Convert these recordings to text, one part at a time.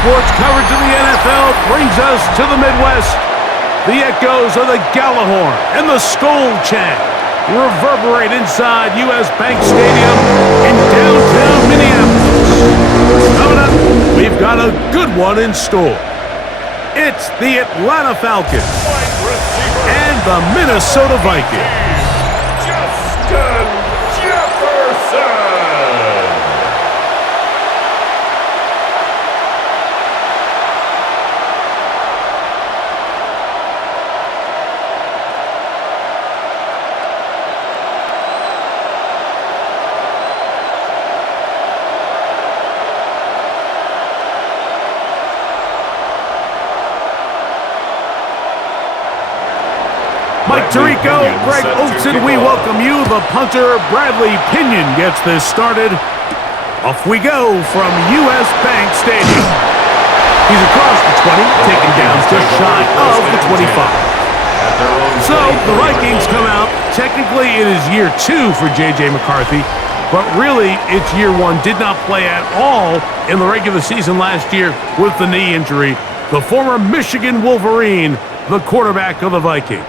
sports coverage of the NFL brings us to the Midwest. The echoes of the Gallahorn and the Skol chant reverberate inside U.S. Bank Stadium in downtown Minneapolis. Coming up, we've got a good one in store. It's the Atlanta Falcons and the Minnesota Vikings. Justin Jefferson! Mike Tirico, Greg Oatson, we welcome you. The punter, Bradley Pinion, gets this started. Off we go from U.S. Bank Stadium. He's across the 20, taken down just shy of the 25. So the Vikings come out. Technically, it is year 2 for J.J. McCarthy, but really, it's year 1. Did not play at all in the regular season last year with the knee injury. The former Michigan Wolverine, the quarterback of the Vikings.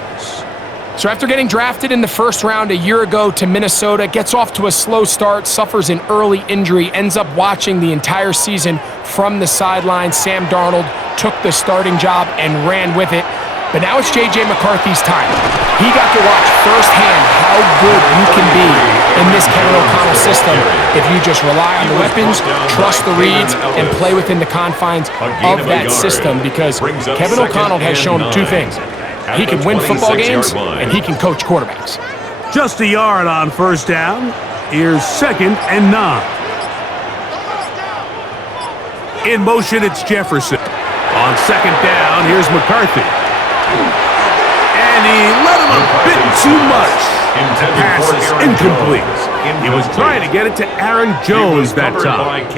So after getting drafted in the first round a year ago to Minnesota, gets off to a slow start, suffers an early injury, ends up watching the entire season from the sidelines. Sam Darnold took the starting job and ran with it. But now it's J.J. McCarthy's time. He got to watch firsthand how good you can be in this Kevin O'Connell system if you just rely on the weapons, trust the reads, and play within the confines of that system, because Kevin O'Connell has shown 2 things. He can win football games, and he can coach quarterbacks. Just a yard on first down. Here's 2nd and 9. In motion, it's Jefferson. On 2nd down, here's McCarthy. And he let him a bit too much. Pass is incomplete. He was trying to get it to Aaron Jones that time.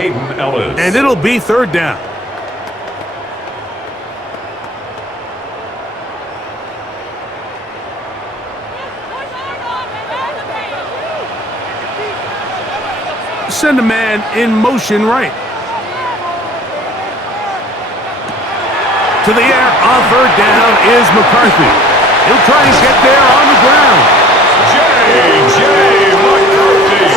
And it'll be 3rd down. Send a man in motion right. To the air on 3rd down is McCarthy. He'll try and get there on the ground. J.J. McCarthy.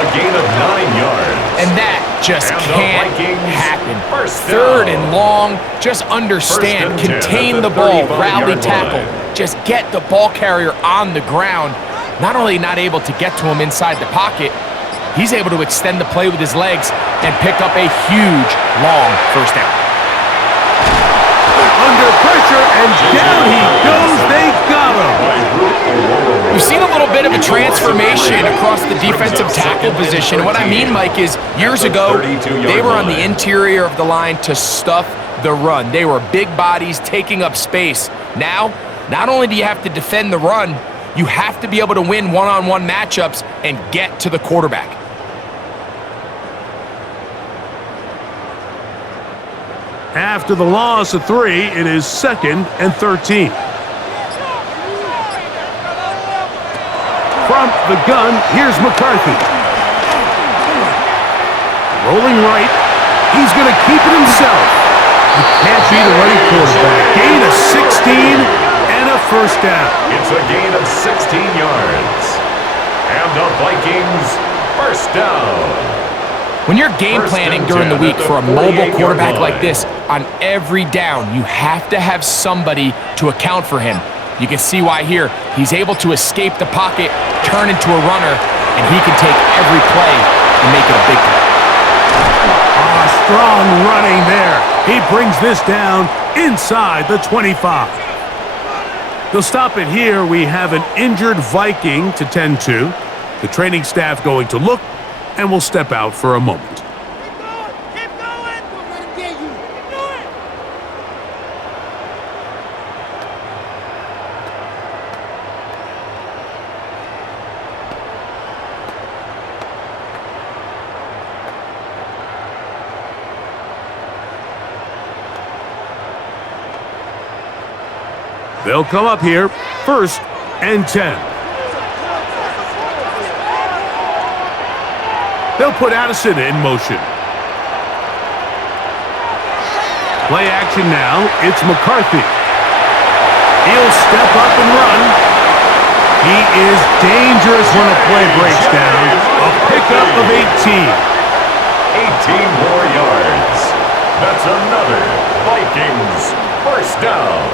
A gain of 9 yards. And that just can't happen. 3rd and long. Just understand. Contain the ball. Rally tackle. Just get the ball carrier on the ground. Not only not able to get to him inside the pocket, he's able to extend the play with his legs and pick up a huge, long first down. Under pressure, and down he goes. They got him. We've seen a little bit of a transformation across the defensive tackle position. What I mean, Mike, is years ago, they were on the interior of the line to stuff the run. They were big bodies taking up space. Now, not only do you have to defend the run, you have to be able to win one-on-one matchups and get to the quarterback. After the loss of 3, it is 2nd and 13. From the gun, here's McCarthy. Rolling right. He's going to keep it himself. You can't beat a running quarterback. Gain of 16. And a first down. It's a gain of 16 yards. And the Vikings first down. When you're game planning during the week for a mobile quarterback like this, on every down, you have to have somebody to account for him. You can see why here. He's able to escape the pocket, turn into a runner, and he can take every play and make it a big play. Strong running there. He brings this down inside the 25. They'll stop it here. We have an injured Viking to tend to. The training staff going to look, and we'll step out for a moment. Keep going! We're going to get you. Keep going! They'll come up here, 1st and 10. They'll put Addison in motion. Play action now. It's McCarthy. He'll step up and run. He is dangerous when a play breaks down. A pickup of 18. 18 more yards. That's another Vikings first down.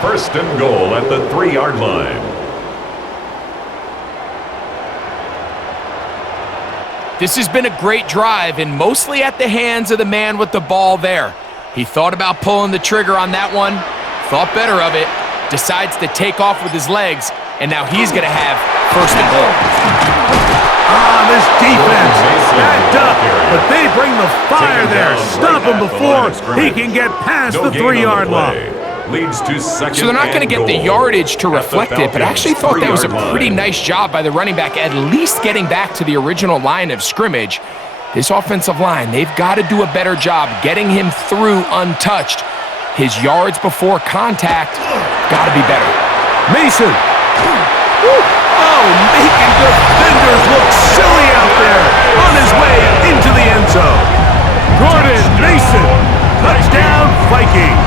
First and goal at the 3-yard line. This has been a great drive, and mostly at the hands of the man with the ball there. He thought about pulling the trigger on that one, thought better of it, decides to take off with his legs, and now he's going to have first and goal. This defense, backed up, but they bring the fire there. Stop him before he can get past the 3-yard line. Leads to second. So they're not going to get the yardage to reflect it, but I actually thought that was a pretty nice job by the running back, at least getting back to the original line of scrimmage. This offensive line, they've got to do a better job getting him through untouched. His yards before contact got to be better. Mason. Oh, making defenders look silly out there on his way into the end zone. Gordon Mason, touchdown Vikings.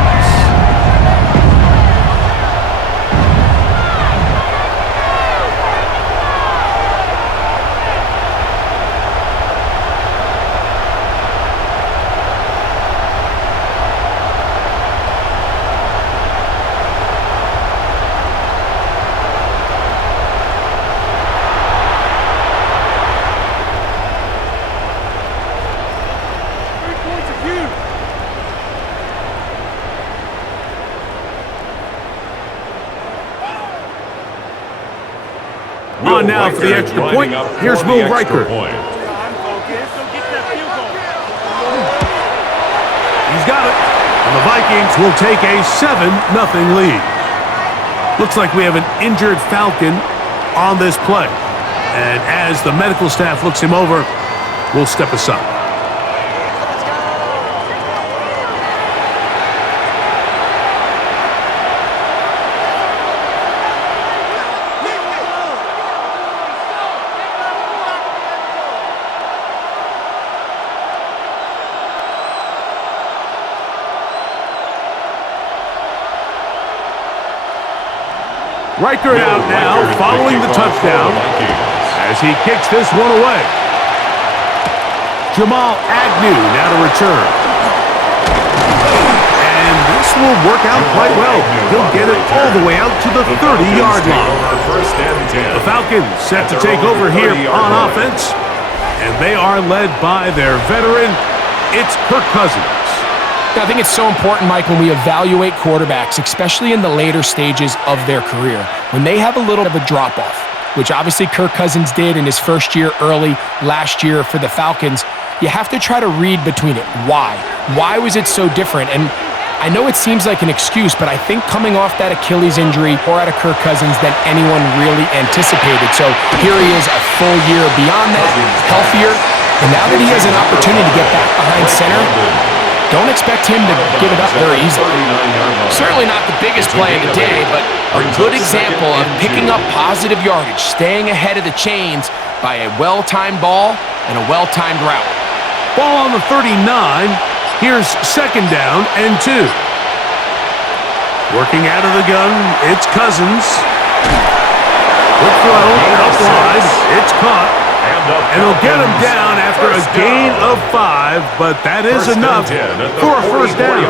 On now for the extra point. Here's Will Riker. He's got it. And the Vikings will take a 7-0 lead. Looks like we have an injured Falcon on this play. And as the medical staff looks him over, we'll step aside. Riker out now, following the touchdown, as he kicks this one away. Jamal Agnew now to return. And this will work out quite well. He'll get it all the way out to the 30-yard line. The Falcons set to take over here on offense, and they are led by their veteran. It's Kirk Cousins. I think it's so important, Mike, when we evaluate quarterbacks, especially in the later stages of their career, when they have a little bit of a drop-off, which obviously Kirk Cousins did in his first year early last year for the Falcons, you have to try to read between it. Why? Why was it so different? And I know it seems like an excuse, but I think coming off that Achilles injury or out of Kirk Cousins than anyone really anticipated. So here he is, a full year beyond that, healthier, and now that he has an opportunity to get back behind center, don't expect him to give it up very easily. Certainly not the biggest play of the day, but a good example of picking up positive yardage, staying ahead of the chains by a well-timed ball and a well-timed route. Ball on the 39. Here's second down and 2. Working out of the gun, it's Cousins. Quick throw, up wide. It's caught. And he'll get him down after a gain of 5, but that is enough for a first down.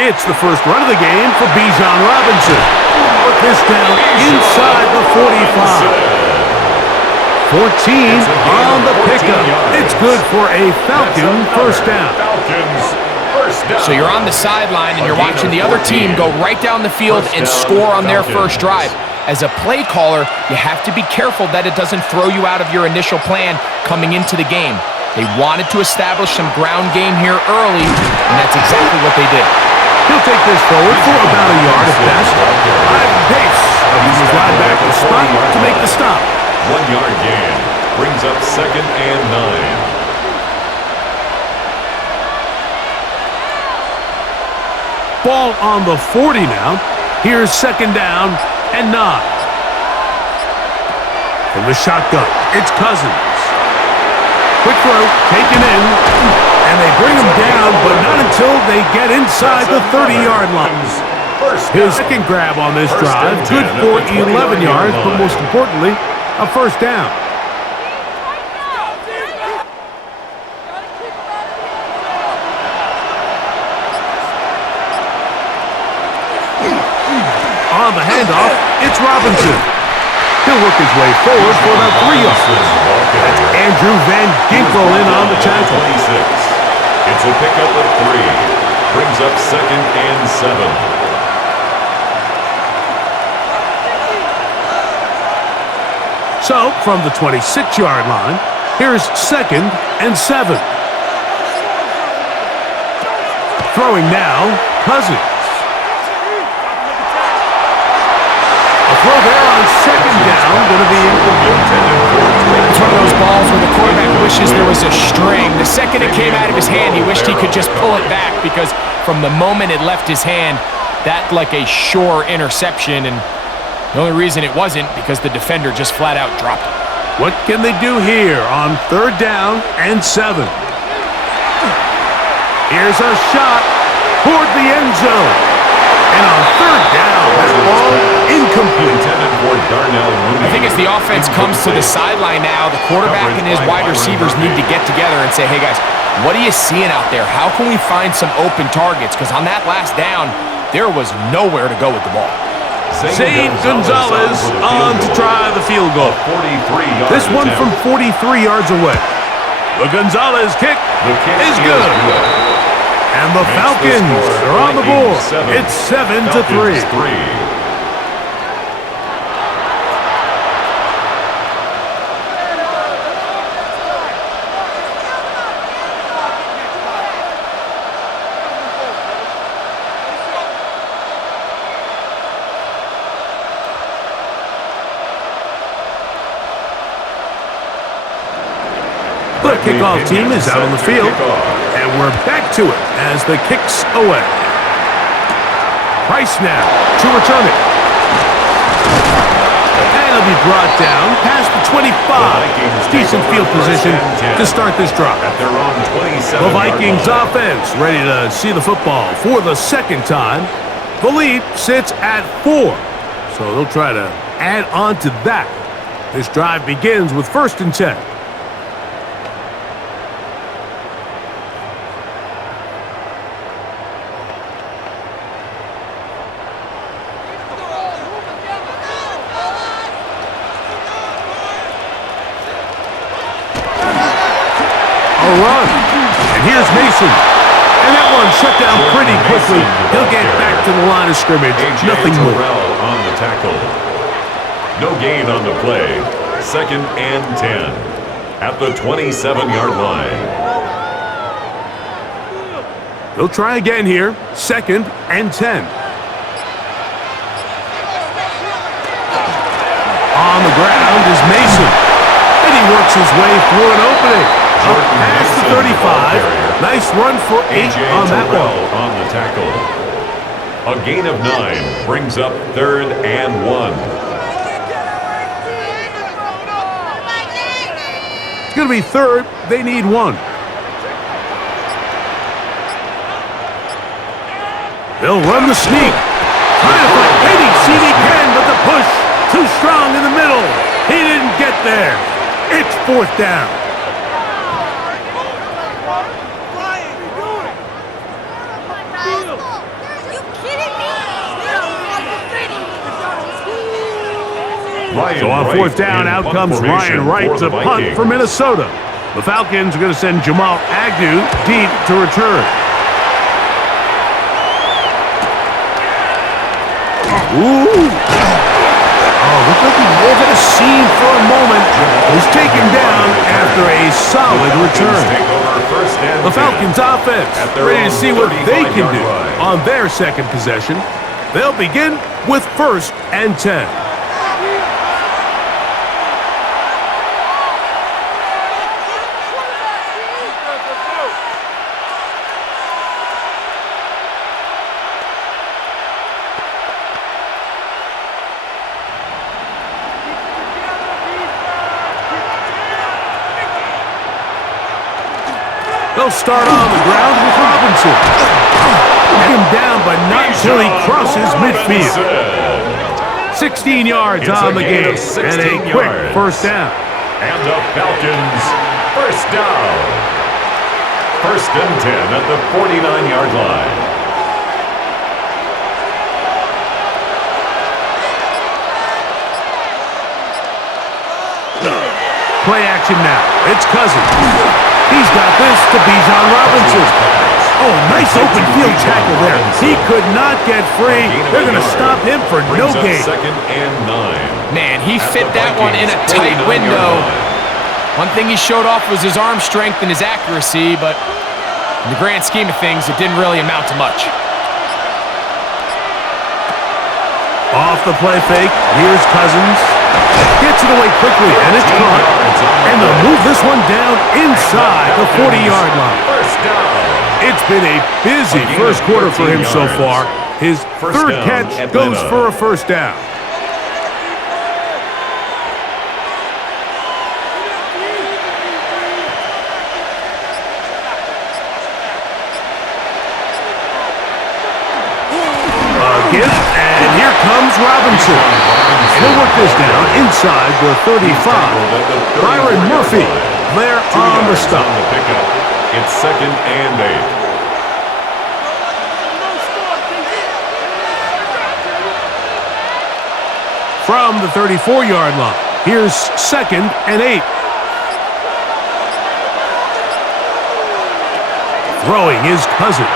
It's the first run of the game for Bijan Robinson. Put this down inside the 45. 14 on the pickup. It's good for a Falcon first down. So you're on the sideline and you're watching the other team go right down the field and score on their first drive. As a play caller, you have to be careful that it doesn't throw you out of your initial plan coming into the game. They wanted to establish some ground game here early, and that's exactly what they did. He'll take this forward for about a yard at best. Ivan Pace uses linebacker spot to make the stop. 1-yard gain brings up second and 9. Ball on the 40 now. Here's second down and 9. From the shotgun, it's Cousins. Quick throw, taken in, and they bring him down, but not until they get inside the 30-yard line. His second grab on this drive, good for 11 yards, but most importantly, a first down. On the handoff, it's Robinson. He'll work his way forward for about 3 yards. That's Andrew Van Ginkel in on the tackle. It's a pickup of 3. Brings up second and 7. So, from the 26-yard line, here's second and 7. Throwing now, Cousins. Throw there on second down, going to be incomplete. It's one of those balls where the quarterback wishes there was a string. The second it came out of his hand, he wished he could just pull it back because from the moment it left his hand, that like a sure interception. And the only reason it wasn't because the defender just flat out dropped it. What can they do here on third down and 7? Here's a shot toward the end zone. And on third down, that ball incomplete. I think as the offense comes to the sideline now, the quarterback and his wide receivers need to get together and say, hey guys, what are you seeing out there? How can we find some open targets? Because on that last down, there was nowhere to go with the ball. Zane Gonzalez on to try the field goal. This one from 43 yards away. The Gonzalez kick is good. And the Falcons are on the board. It's 7-3. The kickoff team is out on the field, and we're back to it as the kick's away. Price now to return it. And it'll be brought down past the 25. Decent field position to start this drive. The Vikings offense ready to see the football for the second time. The lead sits at 4, so they'll try to add on to that. This drive begins with 1st and 10. Run. And here's Mason. And that one shut down pretty quickly. He'll get back to the line of scrimmage. Nothing more. On the tackle. No gain on the play. 2nd and 10. At the 27-yard line. They'll try again here. 2nd and 10. On the ground is Mason. And he works his way through an opening. Up past the 35. Nice run for 8 on that one. On the tackle. A gain of 9 brings up 3rd and 1. It's going to be 3rd. They need 1. They'll run the sneak. Trying to find any CD can, but the push too strong in the middle. He didn't get there. It's 4th down. So on 4th down, out comes Ryan Wright to punt for Minnesota. The Falcons are going to send Jamal Agnew deep to return. Ooh. Oh, looks like he may have had a seam for a moment. He's taken down after a solid return. The Falcons offense ready to see what they can do on their second possession. They'll begin with 1st and 10. They'll start on the ground with Robinson. Him down, but not until he crosses midfield. 16 yards on the game, and a quick first down. And the Falcons, first down. First and 10 at the 49-yard line. Play action now. It's Cousins. He's got this to Bijan Robinson. Oh, nice open field tackle there. He could not get free. They're going to stop him for no gain. Second and 9. Man, he fit that one in a tight window. One thing he showed off was his arm strength and his accuracy, but in the grand scheme of things, it didn't really amount to much. Off the play fake. Here's Cousins. Gets it away quickly, and it's caught. And they'll move this one down inside the 40-yard line. First down. It's been a busy first quarter for him so far. His third catch goes for a first down. Again, and here comes Robinson. And he'll work this down inside the 35. Byron Murphy there on the stop. It's second and 8. From the 34-yard line, here's second and 8. Throwing is Cousins.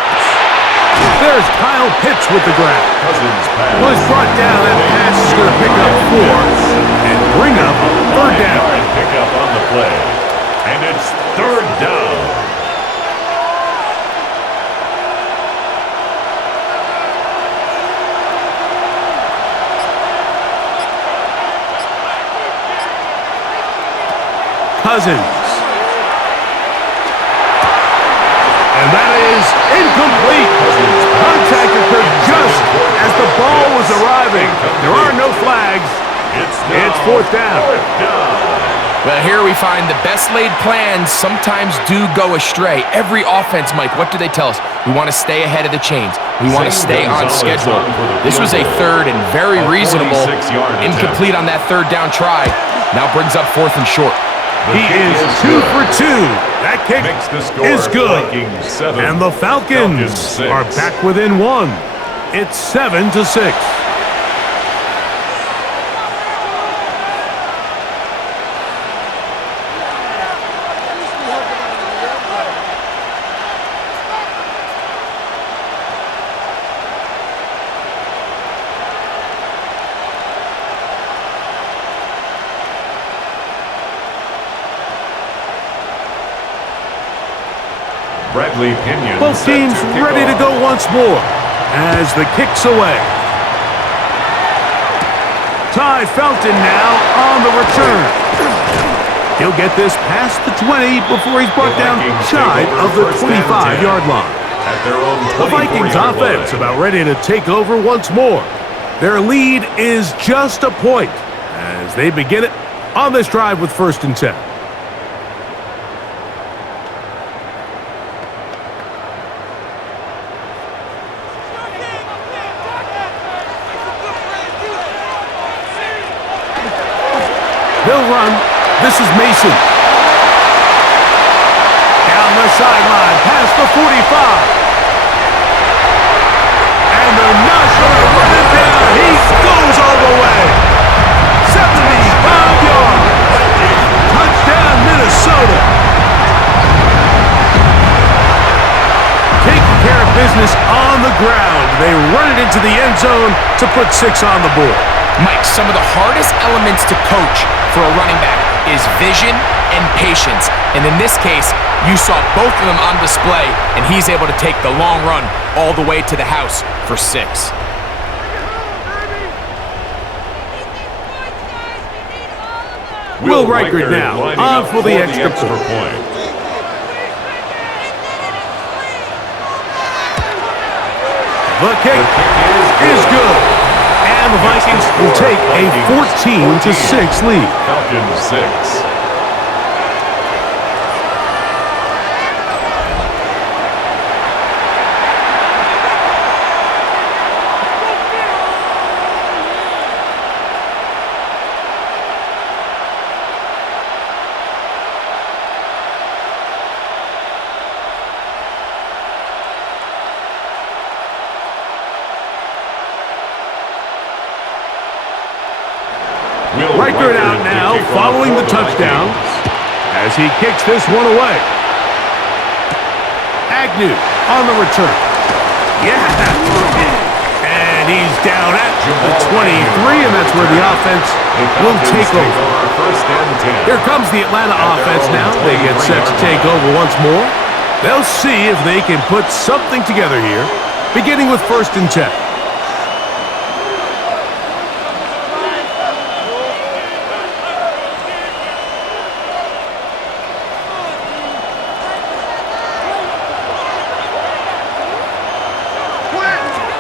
There's Kyle Pitts with the grab. Cousins pass. Was brought down. That pass is going to pick up 4 and bring up third down. Pick up on the play. And it's third down. Cousins. And that is incomplete. Contact occurred just as the ball was arriving. There are no flags. It's fourth down. Well, here we find the best laid plans sometimes do go astray. Every offense, Mike, what do they tell us? We want to stay ahead of the chains. We want to stay on schedule. This was a third and very reasonable. Incomplete on that third down try. Now brings up fourth and short. He is 2 for 2. That kick is good. And the Falcons are back within 1. It's 7-6. Both teams ready to go once more as the kick's away. Ty Felton now on the return. He'll get this past the 20 before he's brought down shy of the 25-yard line. The Vikings offense about ready to take over once more. Their lead is just a point as they begin it on this drive with first and 10. They'll run. This is Mason. Down the sideline, past the 45. And they're not going to run it down. He goes all the way. 75 yards. Touchdown, Minnesota. Taking care of business on the ground. They run it into the end zone to put 6 on the board. Mike, some of the hardest elements to coach for a running back is vision and patience. And in this case, you saw both of them on display, and he's able to take the long run all the way to the house for 6. Will Reichert now on for the extra point. The kick is good. And the Vikings will take a 14-6 lead. Falcons 6. Riker out now following the touchdown as he kicks this one away. Agnew on the return. Yeah. And he's down at the 23, and that's where the offense will take over. Here comes the Atlanta offense now. They get set to take over once more. They'll see if they can put something together here, beginning with 1st and 10.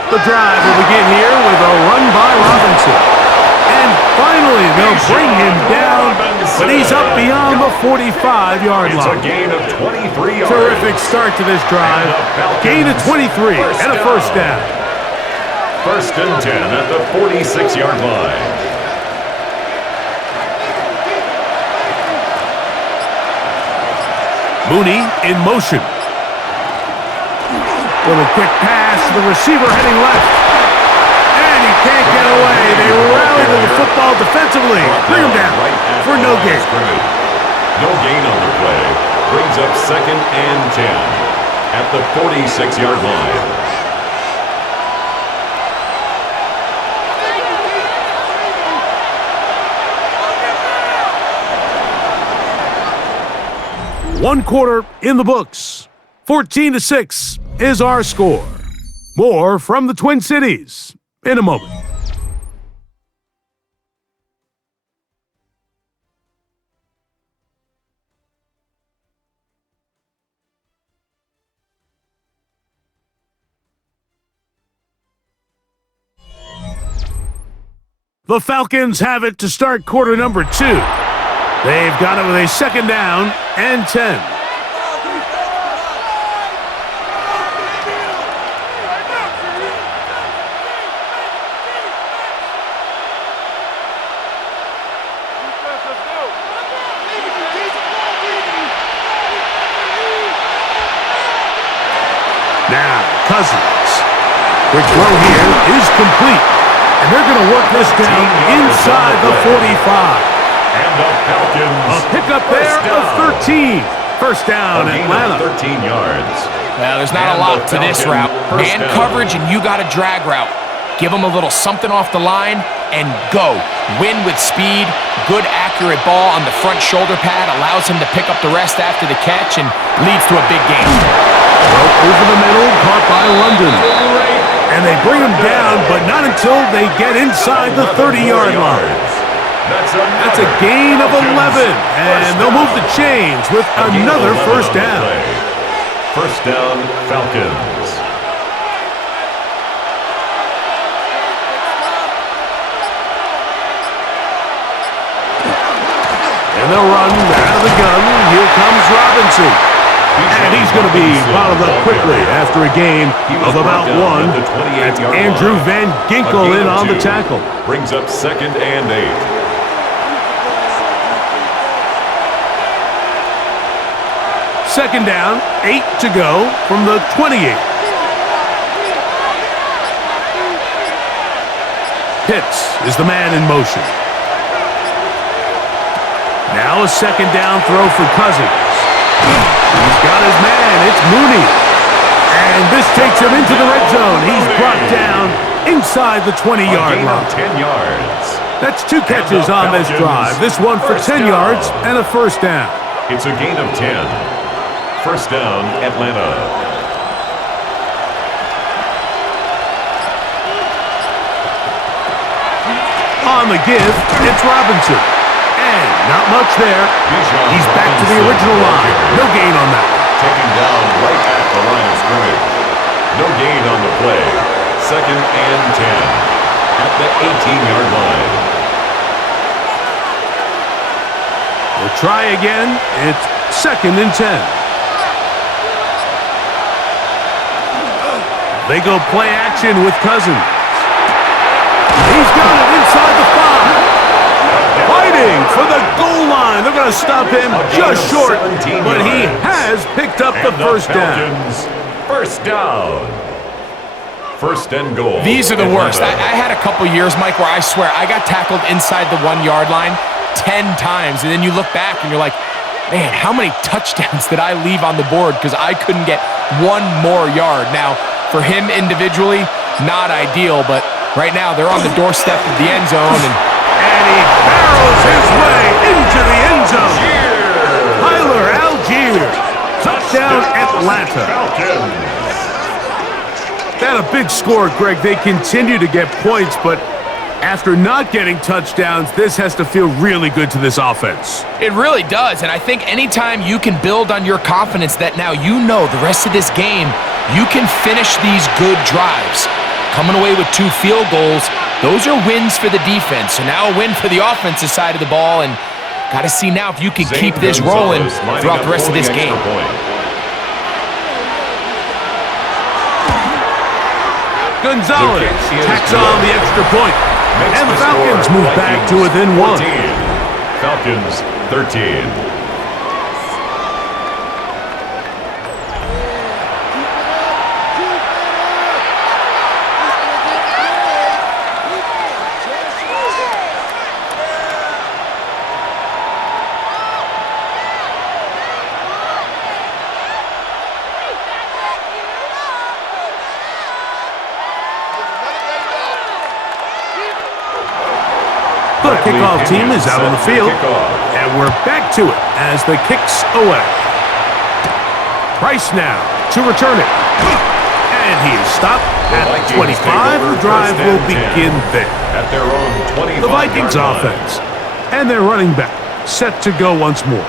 The drive will begin here with a run by Robinson. And finally, they'll bring him down, but he's up beyond the 45-yard line. It's a gain of 23 yards. Terrific start to this drive. Gain of 23 and a 1st down. 1st and 10 at the 46-yard line. Mooney in motion. Little quick pass to the receiver heading left. And he can't get away. They rally to the football defensively. Bring him down for no gain. No gain on the play. Brings up 2nd and 10 at the 46-yard line. One quarter in the books. 14-6 is our score. More from the Twin Cities in a moment. The Falcons have it to start quarter number 2. They've got it with a 2nd down and 10. Now, Cousins. Quick throw here is complete. And they're going to work this down inside the 45. And the Falcons. A pickup there of 13. 1st down, Atlanta. 13 yards. Well, there's not a lot to this route. Man coverage, and you got a drag route. Give them a little something off the line and go. Win with speed. Good, accurate ball on the front shoulder pad. Allows him to pick up the rest after the catch and leads to a big gain. Well, over the middle, caught by London. And they bring him down, but not until they get inside the 30-yard line. That's a gain of 11, and they'll move the chains with another 1st down. 1st down, Falcons. And they'll run out of the gun. Here comes Robinson. And he's going to be bottled up quickly after a gain of about 1. That's Andrew Van Ginkel in on the tackle. Brings up 2nd and 8. Second down, 8 to go from the 28. Pitts is the man in motion. Now a 2nd down throw for Cousins. He's got his man. It's Mooney. And this takes him into the red zone. He's brought down inside the 20-yard line. 10 yards. That's 2 catches on this drive. This one for 10 yards and a 1st down. It's a gain of 10. 1st down, Atlanta. On the give, it's Robinson. And not much there. He's back to the original line. No gain on that. Taken down right at the line of scrimmage. No gain on the play. 2nd and 10 at the 18-yard line. We'll try again. It's 2nd and 10. They go play action with Cousins. He's got it inside the 5. Fighting for the goal line. They're going to stop him just short, but he has picked up the 1st down. 1st down. First and goal. These are the worst. I Atlanta. had a couple years, Mike, where I swear I got tackled inside the 1 yard line 10 times, and then you look back and you're like, man, how many touchdowns did I leave on the board because I couldn't get one more yard? Now, for him individually, not ideal, but right now they're on the doorstep of the end zone, and he barrels his way into the end zone. Tyler Algier. Touchdown, Atlanta. Falcons. That a big score, Greg. They continue to get points, but after not getting touchdowns, this has to feel really good to this offense. it really does. And I think anytime you can build on your confidence that now you know the rest of this game, you can finish these good drives. Coming away with 2 field goals, those are wins for the defense. So now a win for the offensive side of the ball, and got to see now if you can keep this rolling throughout the rest of this game. Gonzalez tacks on the extra point. And the Falcons move back to within 1. Falcons 13. The kickoff team is out on the field, and we're back to it as the kick's away. Price now to return it. And he is stopped at the 25. The drive will begin there. At their own 25. The Vikings offense and their running back set to go once more.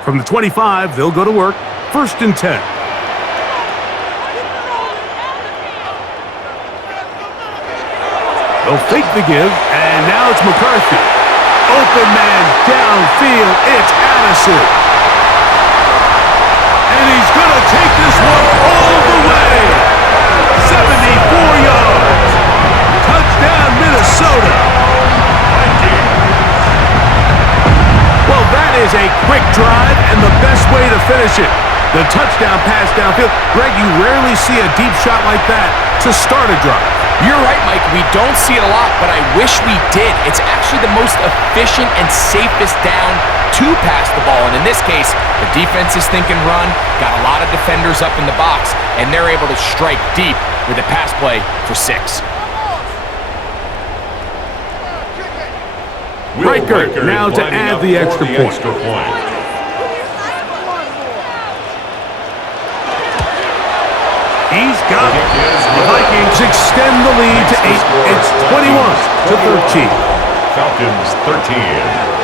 From the 25, they'll go to work. 1st and 10. They'll fake the give, and now it's McCarthy. Open man downfield. It's Addison. And he's going to take this one all the way. 74 yards. Touchdown, Minnesota. Well, that is a quick drive and the best way to finish it. The touchdown pass downfield. Greg, you rarely see a deep shot like that to start a drive. You're right, Mike. We don't see it a lot, but I wish we did. It's actually the most efficient and safest down to pass the ball. And in this case, the defense is thinking run, got a lot of defenders up in the box, and they're able to strike deep with a pass play for 6. Riker now to add the extra point. He's got it. The Vikings extend the lead to 8. It's 21-13. Falcons 13.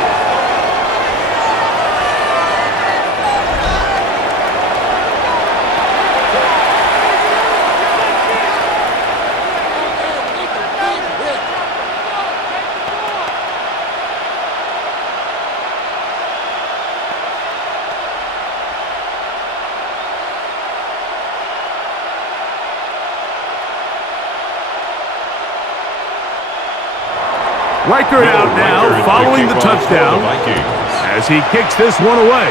Riker out now, following the touchdown, as he kicks this one away.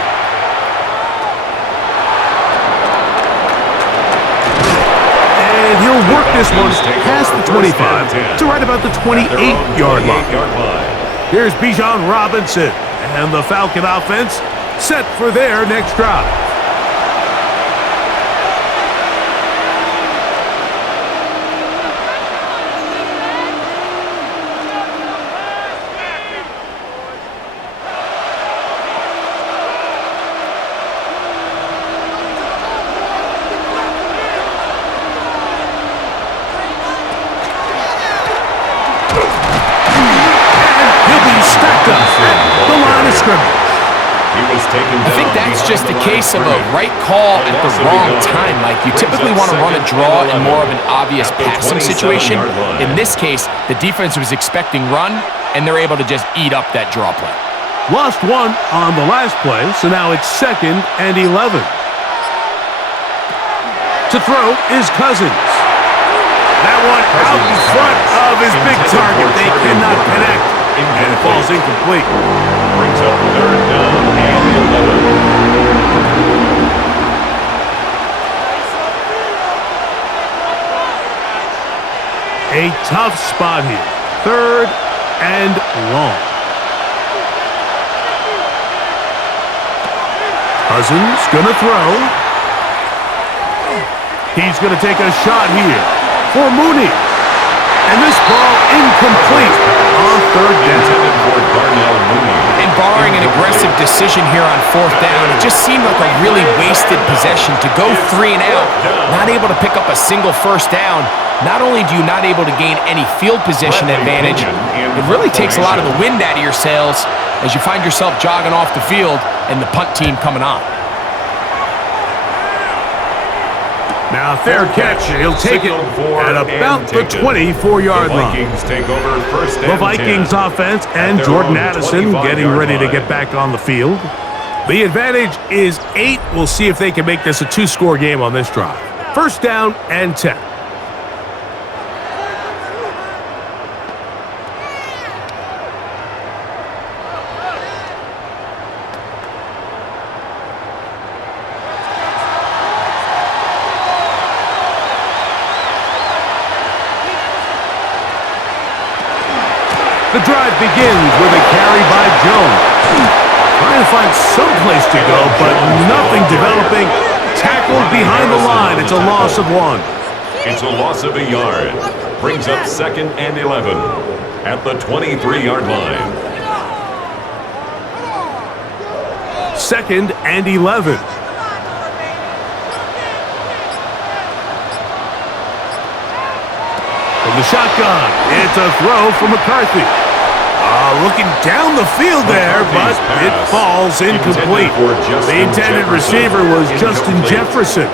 And he'll work this one past the 25 to right about the 28-yard line. Here's Bijan Robinson, and the Falcon offense set for their next drive. I think that's just a case of a right call at the wrong time, Mike. You typically want to run a draw in more of an obvious passing situation. In this case, the defense was expecting run, and they're able to just eat up that draw play. Lost one on the last play, so now it's 2nd and 11. To throw is Cousins. That one out in front of his big target. They cannot connect, and it falls incomplete. Brings up third down and 11. A tough spot here. Third and long. Cousins gonna throw. He's gonna take a shot here for Mooney. And this ball incomplete on third down. And barring an aggressive decision here on fourth down, it just seemed like a really wasted possession to go 3 and out, not able to pick up a single first down. Not only do you not able to gain any field position advantage, it really takes a lot of the wind out of your sails as you find yourself jogging off the field and the punt team coming on. Now, fair catch. He'll take it at about the 24-yard line. The Vikings offense and Jordan Addison getting ready to get back on the field. The advantage is 8. We'll see if they can make this a 2-score game on this drive. First down and 10. The drive begins with a carry by Jones. Trying to find some place to go, but nothing developing. Tackled behind the line. It's a loss of 1. It's a loss of a yard. Brings up second and 11 at the 23-yard line. Second and 11. From the shotgun, it's a throw from McCarthy. Looking down the field there, but it falls incomplete. The intended receiver was Justin Jefferson.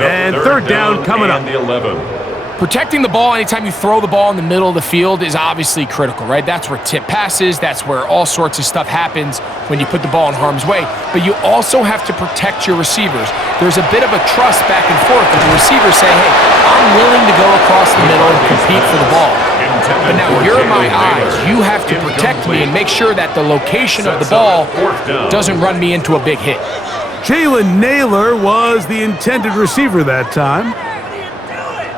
And third down coming up. Protecting the ball anytime you throw the ball in the middle of the field is obviously critical, right? That's where tip passes, that's where all sorts of stuff happens when you put the ball in harm's way. But you also have to protect your receivers. There's a bit of a trust back and forth that the receivers say, hey, I'm willing to go across the middle and compete for the ball. But now you're my eyes. You have to protect me and make sure that the location of the ball doesn't run me into a big hit. Jalen Naylor was the intended receiver that time.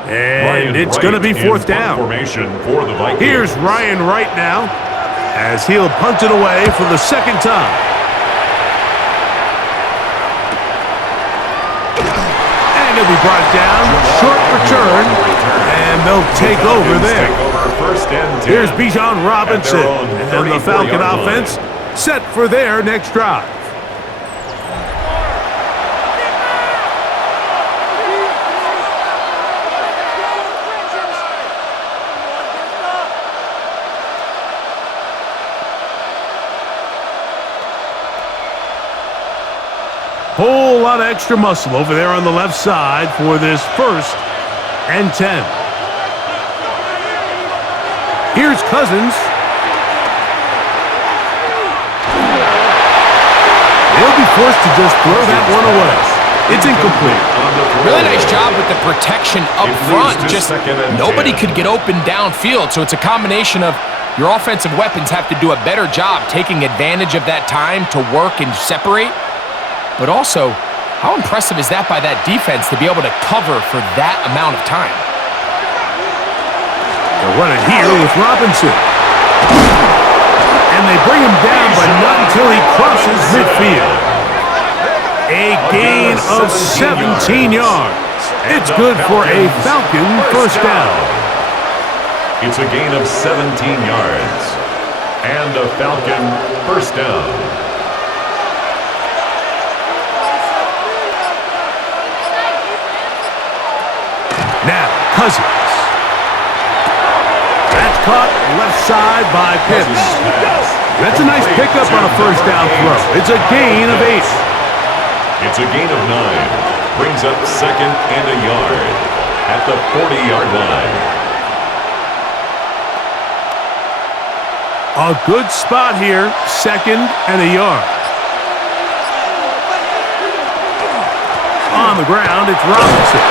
And it's going to be fourth down. Here's Ryan Wright now as he'll punt it away for the second time. And he'll be brought down. Short return. And they'll take over there. Here's Bijan Robinson. And the Falcon offense set for their next drive. Whole lot of extra muscle over there on the left side for this first and 10. Here's Cousins. They'll be forced to just throw that one away. It's incomplete. Really nice job with the protection up front. Just nobody could get open downfield. So it's a combination of your offensive weapons have to do a better job taking advantage of that time to work and separate. But also, how impressive is that by that defense to be able to cover for that amount of time? They're running here with Robinson. And they bring him down, but not until he crosses midfield. A gain of 17 yards. It's good for a Falcon first down. It's a gain of 17 yards. And a Falcon first down. Now, Cousins. That's caught left side by Pitts. That's a nice pickup on a first down throw. It's a gain of 8. It's a gain of 9. Brings up second and a yard at the 40-yard line. A good spot here, second and a yard. On the the ground, it's Robinson.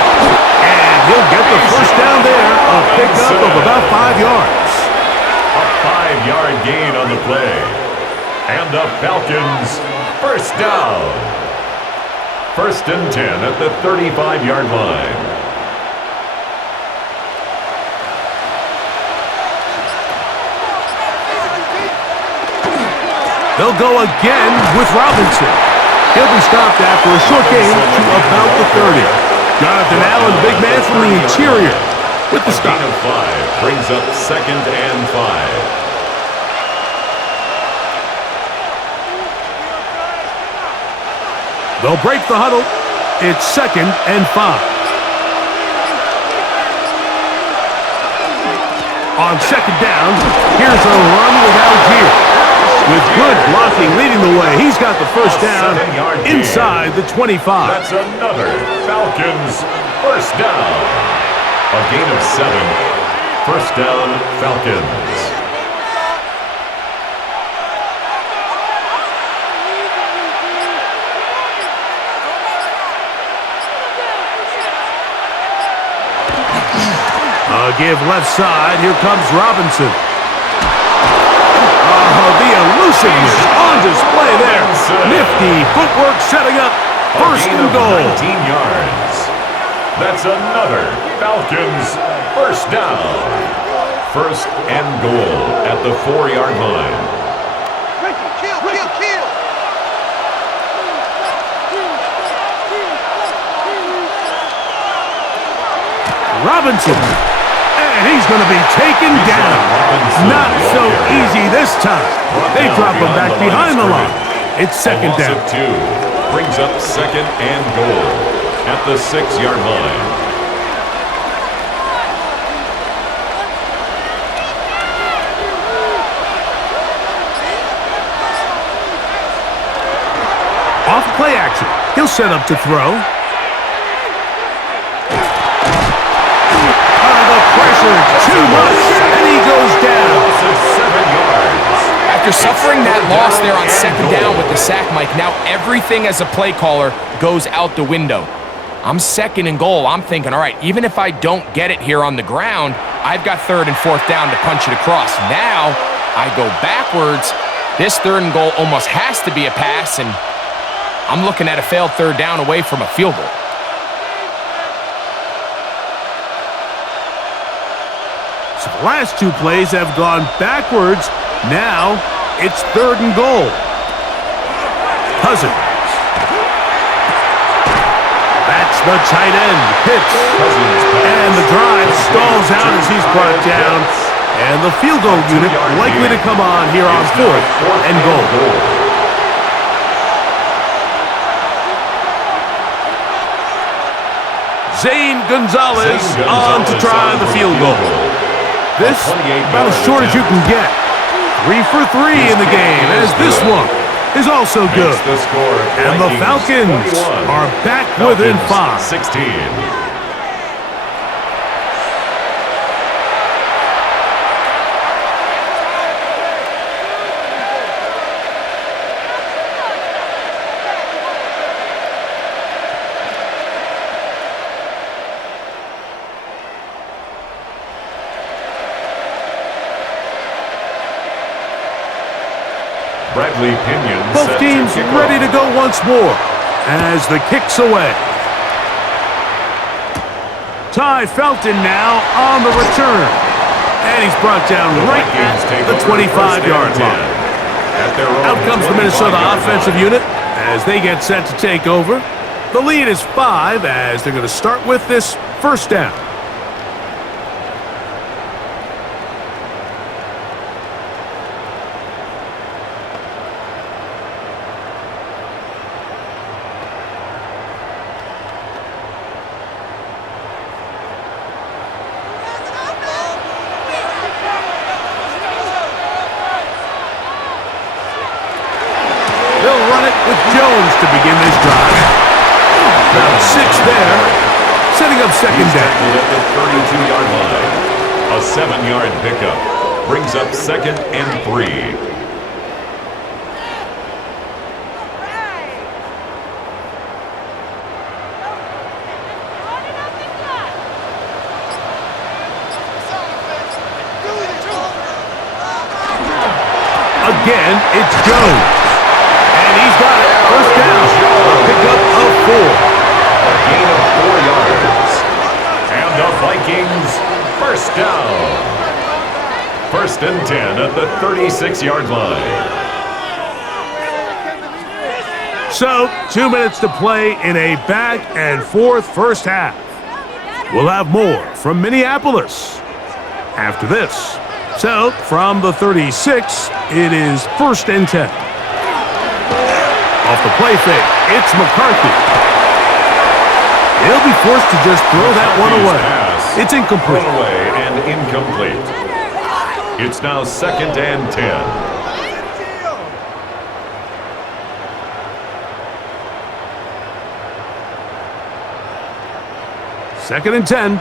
And he'll get the first down there, a pickup of about 5 yards. A 5-yard gain on the play. And the Falcons, first down. 1st and 10 at the 35-yard line. They'll go again with Robinson. He'll be stopped after a short gain to about the 30. Jonathan Allen, big man from the interior, with the stop. A gain of 5 brings up 2nd and 5. They'll break the huddle. It's 2nd and 5. On 2nd down, here's a run with Algier. With good blocking leading the way, he's got the first down inside the 25. That's another Falcons first down. A gain of 7. First down, Falcons. Give left side. Here comes Robinson. The elusiveness on display there. Nifty footwork setting up first and goal. 19 yards. That's another Falcons first down. 1st and goal at the 4-yard line. Kill. Robinson. And he's going to be taken down. Not so easy this time. They drop him back behind the line. It's 2nd down. 2 brings up 2nd and goal at the 6-yard line. Off play action. He'll set up to throw. Too much, and he goes down. 7 yards. After suffering that loss there on 2nd down with the sack, Mike, now everything as a play caller goes out the window. I'm 2nd and goal. I'm thinking, all right, even if I don't get it here on the ground, I've got 3rd and 4th down to punch it across. Now I go backwards. This 3rd and goal almost has to be a pass, and I'm looking at a failed 3rd down away from a field goal. So the last 2 plays have gone backwards. Now it's 3rd and goal. Cousins. That's the tight end. Pitch. And the drive stalls out as he's brought down. And the field goal unit likely to come on here on 4th and goal. Zane Gonzalez on to try the field goal. This about as short as you can get. 3 for 3 in the game, as this one is also good. And the Falcons are back within 5. 16. Both teams ready to go once more as the kick's away. Ty Felton now on the return. And he's brought down right at the 25-yard line. Out comes the Minnesota offensive unit as they get set to take over. The lead is 5 as they're going to start with this first down. With Jones to begin this drive. Now 6 there, setting up second down. At the 32-yard line. A 7-yard pickup brings up 2nd and 3. Again, it's Jones. And he's got it. First down. A pickup of 4. A gain of 4 yards. And the Vikings, first down. First and 10 at the 36-yard line. So, 2 minutes to play in a back-and-forth first half. We'll have more from Minneapolis after this. So, from the 36, it is first and 10. Off the play fake, it's McCarthy. He'll be forced to just throw that one away. It's incomplete. Thrown away and incomplete. It's now second and 10. Second and 10.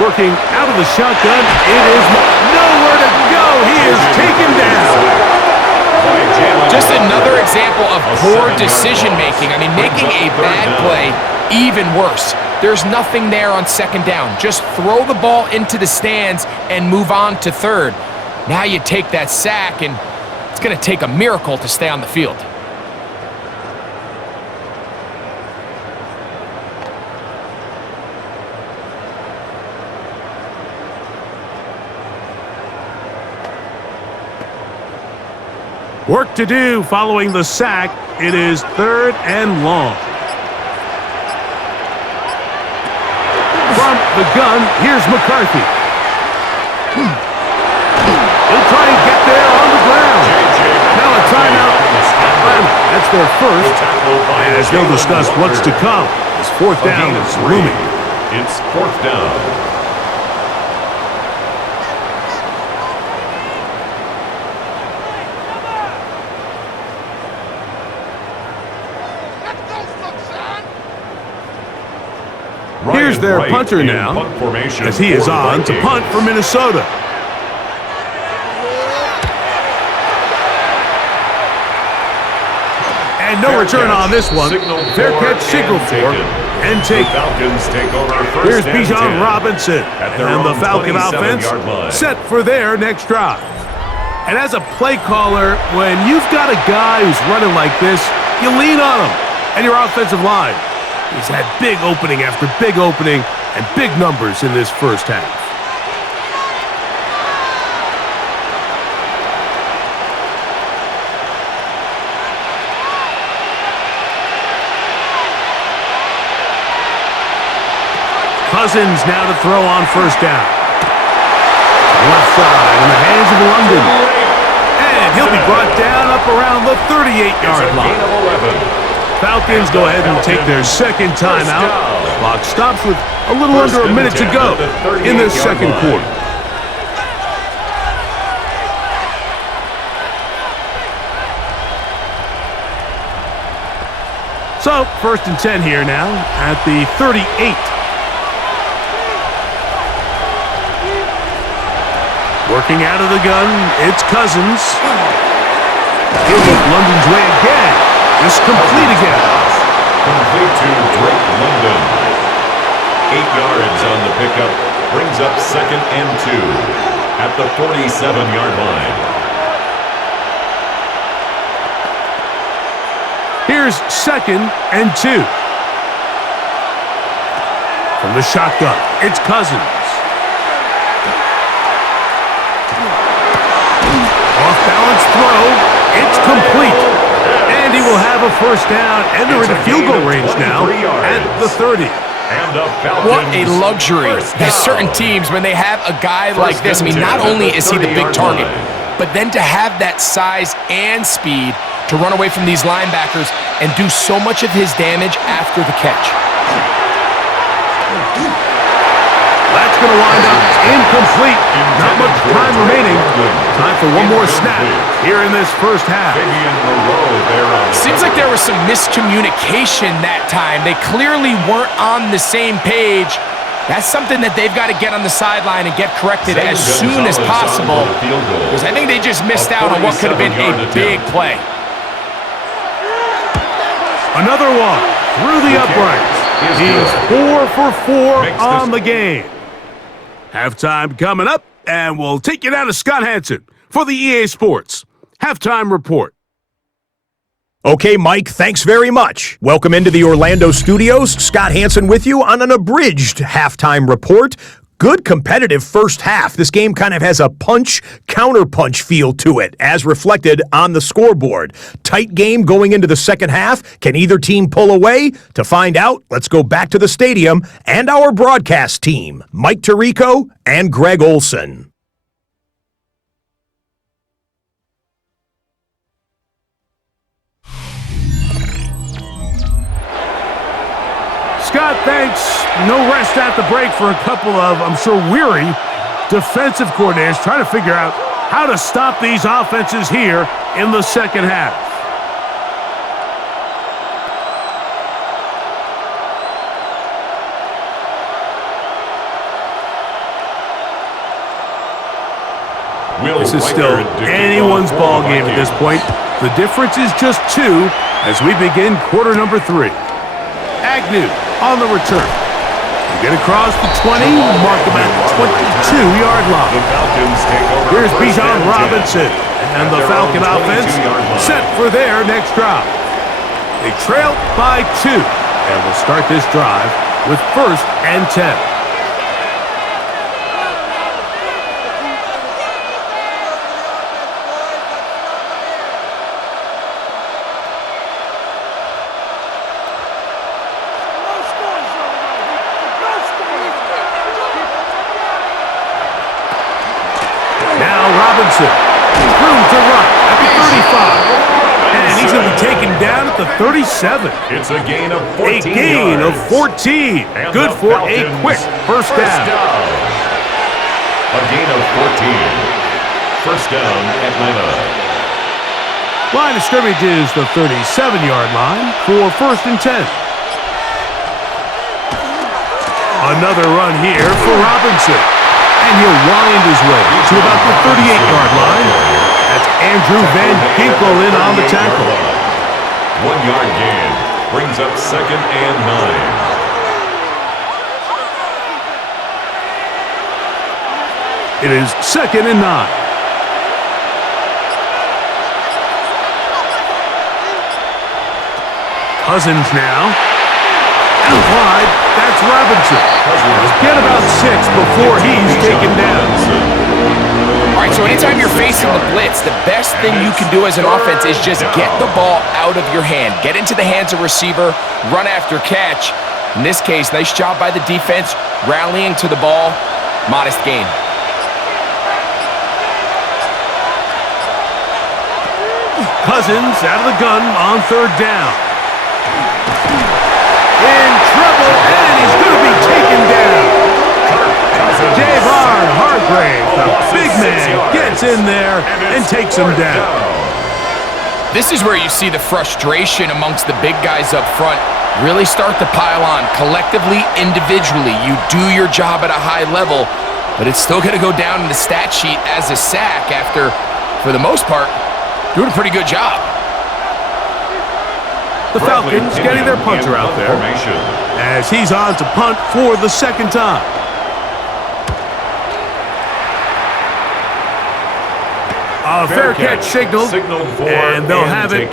Working out of the shotgun. It is nowhere to go. He is taken down. Just another example of poor decision-making. I mean, making a bad play even worse. There's nothing there on second down. Just throw the ball into the stands and move on to third. Now you take that sack, and it's going to take a miracle to stay on the field. Work to do following the sack. It is third and long. From the gun, here's McCarthy. He'll try and get there on the ground. Now a timeout. That's their first. And as they'll discuss what's to come, this fourth down is looming. It's fourth down. Here's their punter now, as he is on to punt for Minnesota. And no return on this one. Fair catch signal for and take. Falcons take over first. Here's Bijan Robinson and the Falcon offense set for their next drive. And as a play caller, when you've got a guy who's running like this, you lean on him and your offensive line. He's had big opening after big opening and big numbers in this first half. Cousins now to throw on first down. Left side in the hands of London. And he'll be brought down up around the 38-yard line. Falcons go ahead and take their second timeout. Clock stops with a little under a minute to go in this second quarter. So, first and 10 here now at the 38. Working out of the gun, it's Cousins. He'll look London's way again. This complete again. Complete to Drake London. 8 yards on the pickup. Brings up second and 2 at the 47-yard line. Here's second and 2. From the shotgun, it's Cousins. Off-balance throw. It's complete. And he will have a first down, and they're in field goal range now at the 30. What a luxury. There's certain teams, when they have a guy like this, I mean, not only is he the big target, but then to have that size and speed to run away from these linebackers and do so much of his damage after the catch. That's going to wind up incomplete. Not much time remaining. Time for one more snap here in this first half. Seems like there was some miscommunication that time. They clearly weren't on the same page. That's something that they've got to get on the sideline and get corrected as soon as possible, because I think they just missed out on what could have been a big play. Another one through the uprights. He's 4 for 4 on the game. Halftime coming up, and we'll take you down to Scott Hansen for the EA Sports Halftime Report. Okay, Mike, thanks very much. Welcome into the Orlando studios. Scott Hansen with you on an abridged halftime report. Good competitive first half. This game kind of has a punch-counterpunch feel to it, as reflected on the scoreboard. Tight game going into the second half. Can either team pull away? To find out, let's go back to the stadium and our broadcast team, Mike Tirico and Greg Olson. Scott, thanks. No rest at the break for a couple of, I'm sure, weary defensive coordinators trying to figure out how to stop these offenses here in the second half. This is still anyone's ball game at this point. The difference is just 2 as we begin quarter number 3. Agnew on the return. We get across the 20, mark him at the 22-yard line. Here's Bijan Robinson, and the Falcon offense set for their next drive. They trail by 2, and will start this drive with 1st and 10. Room to run at the 35. And he's going to be taken down at the 37. It's a gain of 14 A gain yards. of 14. Good for a quick first down. A gain of 14. First down, Atlanta. Line of scrimmage is the 37-yard line for 1st and 10. Another run here for Robinson. And he'll wind his way to about the 38-yard line. That's Andrew Van Ginkel in on the tackle. 1-yard gain brings up 2nd and 9. It is 2nd and 9. Cousins now. Out wide, that's Robinson. He'll get about 6 before he's taken down. All right, so anytime you're facing the blitz, the best thing you can do as an offense is just get the ball out of your hand. Get into the hands of receiver, run after catch. In this case, nice job by the defense, rallying to the ball. Modest gain. Cousins out of the gun on 3rd down. In trouble, and he's going to be taken down. Javon Hargrave, the big man, gets in there and takes him down. This is where you see the frustration amongst the big guys up front really start to pile on. Collectively, individually, you do your job at a high level, but it's still going to go down in the stat sheet as a sack after, for the most part, doing a pretty good job. The Falcons getting their punter out there as he's on to punt for the 2nd time. A fair catch signaled, and they'll have it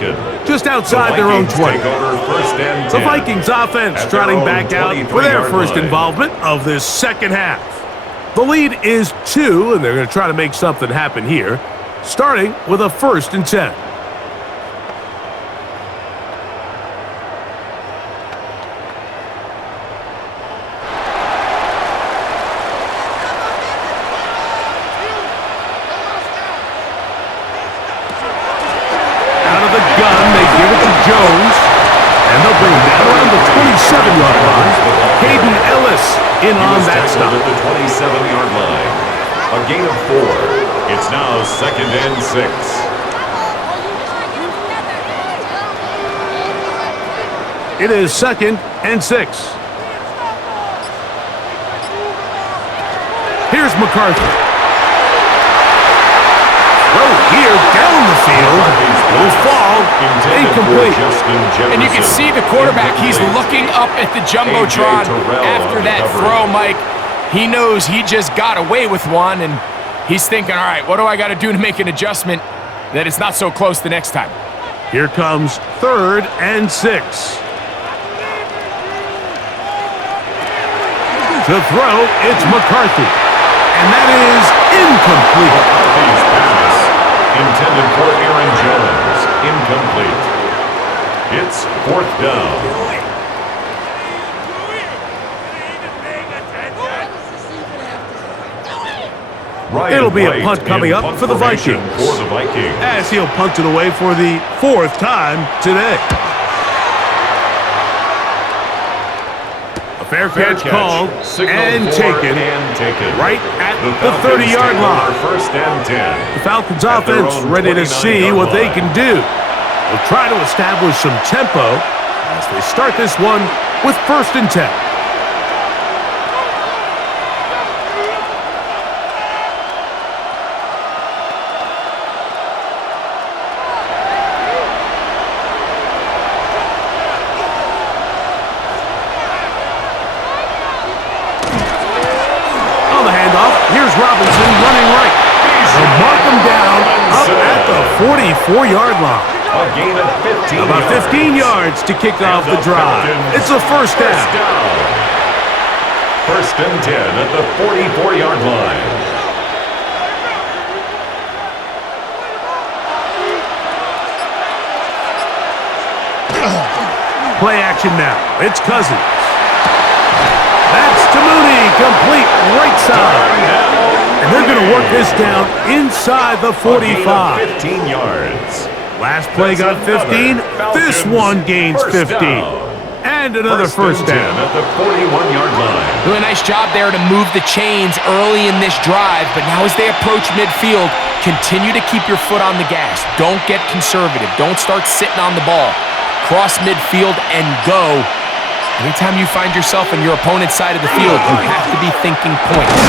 just outside their own 20. The Vikings offense trotting back out for their first involvement of this second half. The lead is 2, and they're going to try to make something happen here, starting with a 1st and 10. Jones, and they'll bring him down around the 27-yard line. Hayden Ellis in on that stop. At the 27-yard line. A gain of 4. It's now 2nd and 6. It is 2nd and 6. Here's McCarthy. Throw here down the field. Will fall incomplete. And you can see the quarterback, he's looking up at the Jumbotron after that throw, Mike. He knows he just got away with one, and he's thinking, all right, what do I got to do to make an adjustment that it's not so close the next time? Here comes 3rd and 6. To throw, it's McCarthy. And that is incomplete. McCarthy's pass intended for Aaron Jones. Incomplete. It's 4th down. It'll be a punt coming up for the Vikings. As he'll punt it away for the 4th time today. A fair catch called and taken right at the 30-yard line. 1st and 10. The Falcons offense ready to see what they can do. They'll try to establish some tempo as they start this one with 1st and 10. Robinson running right. They'll mark him down up at the 44-yard line. A gain of 15 About 15 yards to kick off the drive. It's a 1st down. 1st and 10 at the 44-yard line. Play action now. It's Cousins. That's to Mooney, complete right side. And they're going to work this down inside the 45. 15 yards. Last play got 15. This one gains 15. And another 1st down. At the 41-yard line. Doing a nice job there to move the chains early in this drive, but now as they approach midfield, continue to keep your foot on the gas. Don't get conservative. Don't start sitting on the ball. Cross midfield and go. Anytime you find yourself on your opponent's side of the field, you have to be thinking points.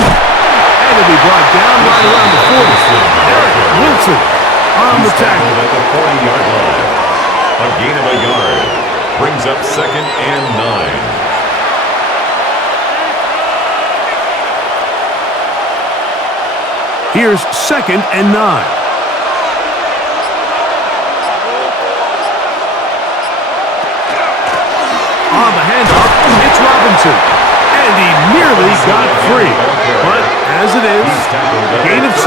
And it'll be brought down right around the 40. Eric Wilson on the tackle. At the 40-yard line. A gain of a yard. Brings up 2nd and 9. Here's 2nd and 9. On the handoff, it's Robinson. And he nearly got free. But as it is, gain of 6.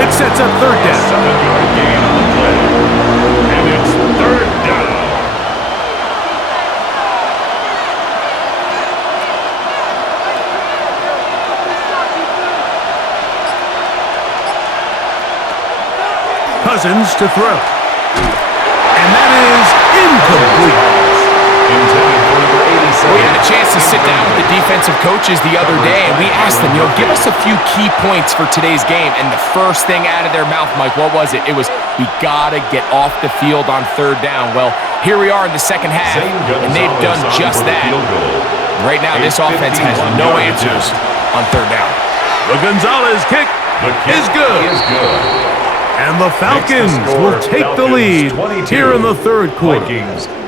It sets up 3rd down. 7-yard gain on the play. And it's 3rd down. Cousins to throw. And that is incomplete. We had a chance to sit down with the defensive coaches the other day, and we asked them, give us a few key points for today's game. And the first thing out of their mouth, Mike, what was it? It was, we got to get off the field on 3rd down. Well, here we are in the 2nd half, and they've done just that. Right now, this offense has no answers on 3rd down. The Gonzalez kick is good. And the Falcons will take the lead here in the 3rd quarter.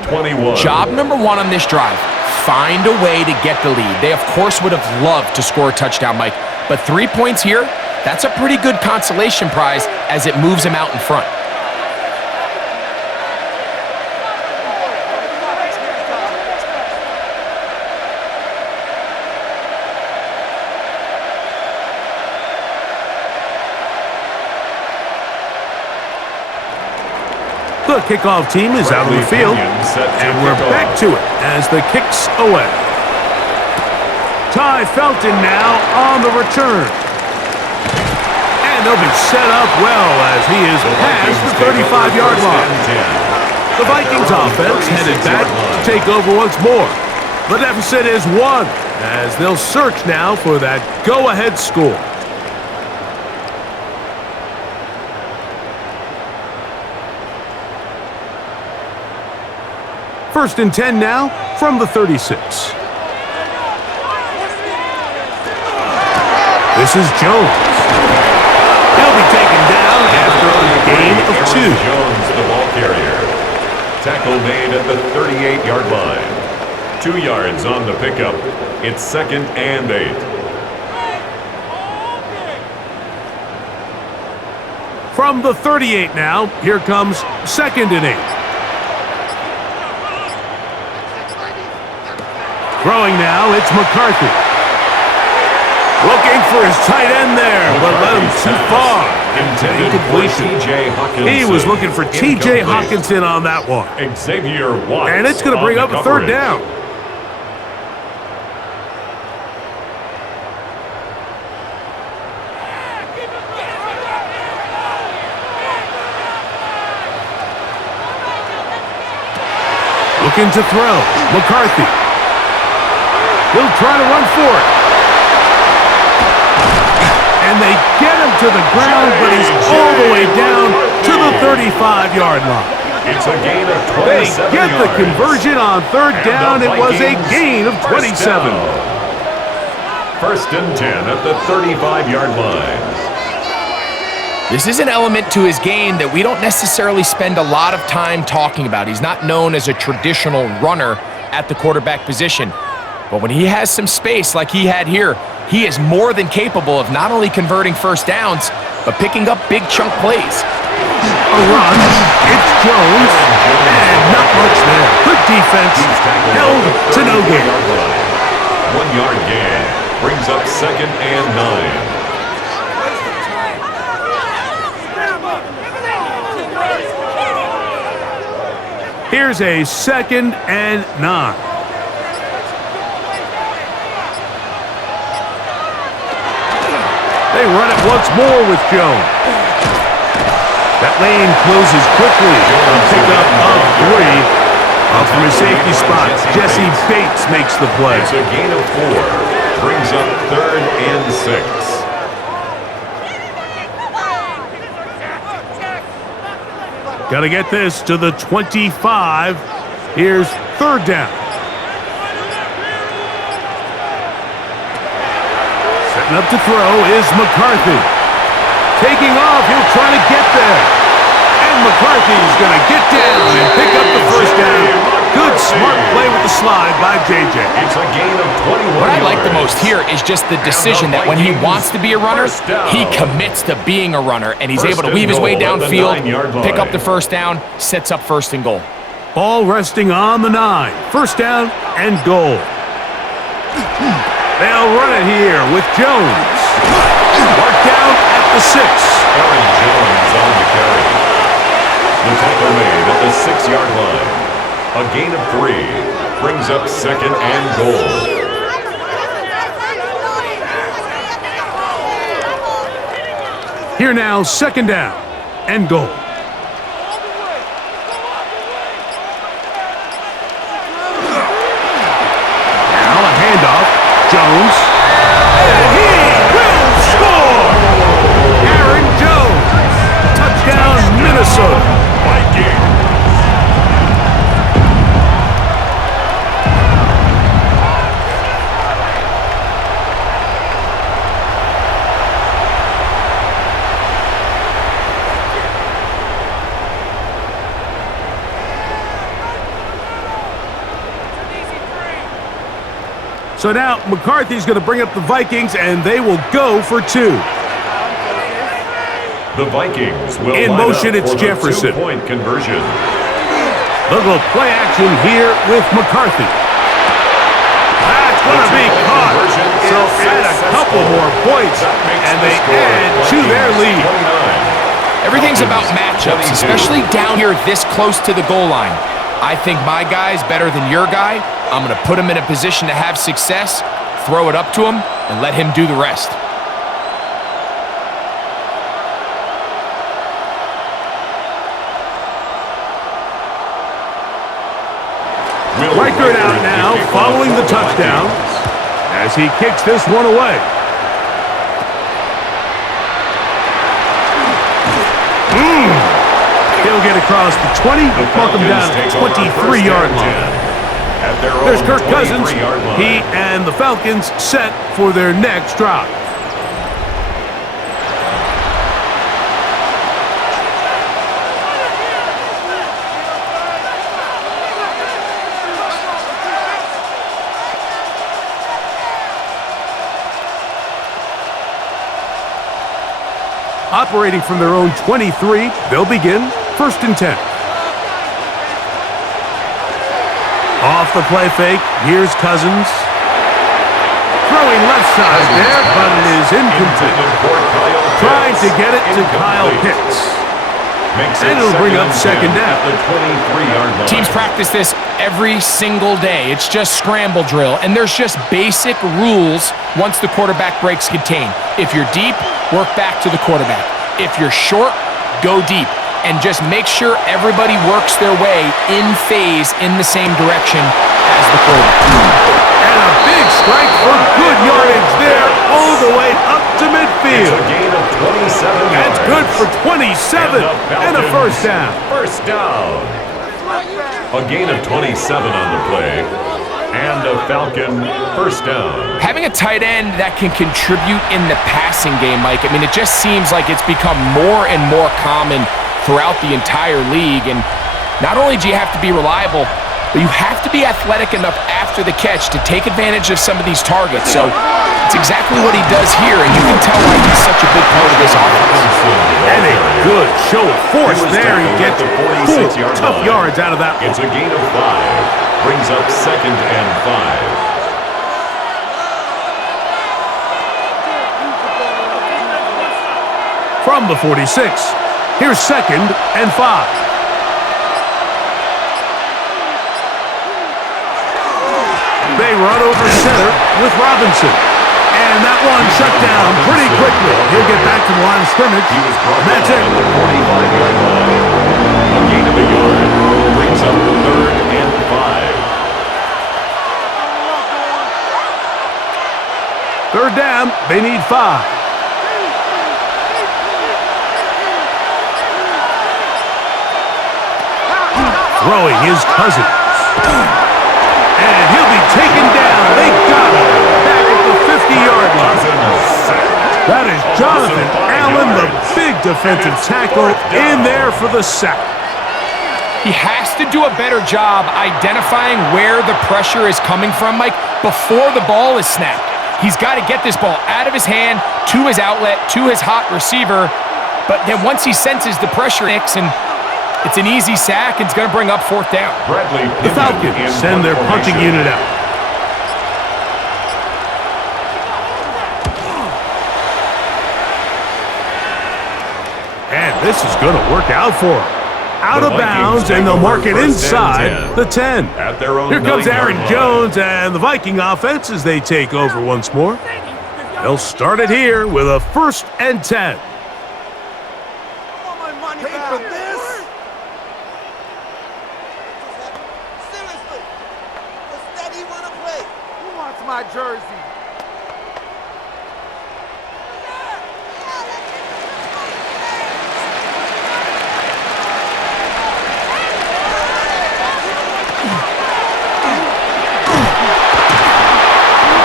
21. Job number 1 on this drive, find a way to get the lead. They, of course, would have loved to score a touchdown, Mike, but 3 points here, that's a pretty good consolation prize as it moves them out in front. The kickoff team is out on the field, and we're back to it as the kick's away. Ty Felton now on the return. And they'll be set up well as he is past the 35-yard line. The Vikings offense headed back to take over once more. The deficit is 1 as they'll search now for that go-ahead score. First and 10 now from the 36. This is Jones. He'll be taken down after a gain of 2. Jones, the ball carrier. Tackle made at the 38-yard line. 2 yards on the pickup. It's 2nd and 8. From the 38 now, here comes 2nd and 8. Throwing now, it's McCarthy. Looking for his tight end there, but led him too far. Incompletion. He was looking for T.J. Hawkinson on that one. Xavier Watts. And it's going to bring up a 3rd down. Looking to throw. McCarthy. He'll try to run for it. And they get him to the ground, but he's all the way down to the 35-yard line. It's a gain of 27 They get the yards. conversion on 3rd down. It was a gain of 27. 1st and 10 at the 35-yard line. This is an element to his game that we don't necessarily spend a lot of time talking about. He's not known as a traditional runner at the quarterback position. But when he has some space like he had here, he is more than capable of not only converting 1st downs, but picking up big chunk plays. A run. It's Jones. And not much there. Good defense. Held to no gain. 1 yard gain brings up 2nd and 9. Here's a 2nd and 9. They run it once more with Jones. That lane closes quickly. A pickup of 3. Up from his safety spot, Jesse Bates makes the play. It's a gain of 4. Brings up 3rd and 6. Got to get this to the 25. Here's 3rd down. Setting up to throw is McCarthy. Taking off, he'll try to get there. And McCarthy's going to get down and pick up the 1st down. Good, smart play with the slide by J.J. It's a gain of 21 What I like the yards. most here is just the decision that when he wants to be a runner, he commits to being a runner, and he's able to weave his way downfield, pick up the 1st down, sets up 1st and goal. Ball resting on the 9. 1st down and goal. They'll run it here with Jones. Marked down at the 6. Aaron Jones on the carry. The tackle made at the 6-yard line. A gain of 3 brings up 2nd and goal. Here now, 2nd down and goal. Now a handoff. Jones. And he will score! Aaron Jones. Touchdown, Minnesota. Vikings. So now McCarthy's going to bring up the Vikings, and they will go for 2. The Vikings will In line motion, up it's for Jefferson. The 2-point conversion. They'll go play action here with McCarthy. That's going to be caught. So add a couple more points, and they add to their lead. Everything's about matchups, especially down here this close to the goal line. I think my guy's better than your guy. I'm going to put him in a position to have success, throw it up to him, and let him do the rest. Reichert out now, following the touchdown, as he kicks this one away. He'll get across the 20, mark him down at the 23-yard line. There's Kirk Cousins. He and the Falcons set for their next drive. Operating from their own 23, they'll begin 1st and 10. Off the play fake, here's Cousins. Throwing left side there, but it is incomplete. Trying to get it to Kyle Pitts. And it'll bring up 2nd down. Teams practice this every single day. It's just scramble drill, and there's just basic rules once the quarterback breaks contain. If you're deep, work back to the quarterback. If you're short, go deep. And just make sure everybody works their way in phase in the same direction as the quarterback. And a big strike for good yardage there all the way up to midfield. It's a gain of 27 yards. That's good for 27 and a 1st down. 1st down. A gain of 27 on the play. And a Falcon 1st down. Having a tight end that can contribute in the passing game, Mike, I mean, it just seems like it's become more and more common throughout the entire league. And not only do you have to be reliable, but you have to be athletic enough after the catch to take advantage of some of these targets. So it's exactly what he does here, and you can tell why he's such a big part of this offense. And a good show of force there. He gets 4 tough yards out of that one. It's a gain of 5. Brings up 2nd and 5. From the 46, here's 2nd and 5. They run over center with Robinson. And that one shut down pretty quickly. He'll get back to the line of scrimmage. And that's it. On the 45-yard line. A gain of a yard. Brings up 3rd and 5. 3rd down. They need 5. Throwing his Cousins. And he'll be taken down. They got him back at the 50-yard line. That is Jonathan Allen, the big defensive tackle, in there for the sack. He has to do a better job identifying where the pressure is coming from, Mike, before the ball is snapped. He's got to get this ball out of his hand, to his outlet, to his hot receiver. But then once he senses the pressure, and it's an easy sack, and it's going to bring up 4th down. The Falcons send their punting unit out. And this is going to work out for them. Out of bounds, and they'll mark it inside the 10. Here comes Aaron Jones and the Viking offense as they take over once more. They'll start it here with a 1st and 10. My jersey.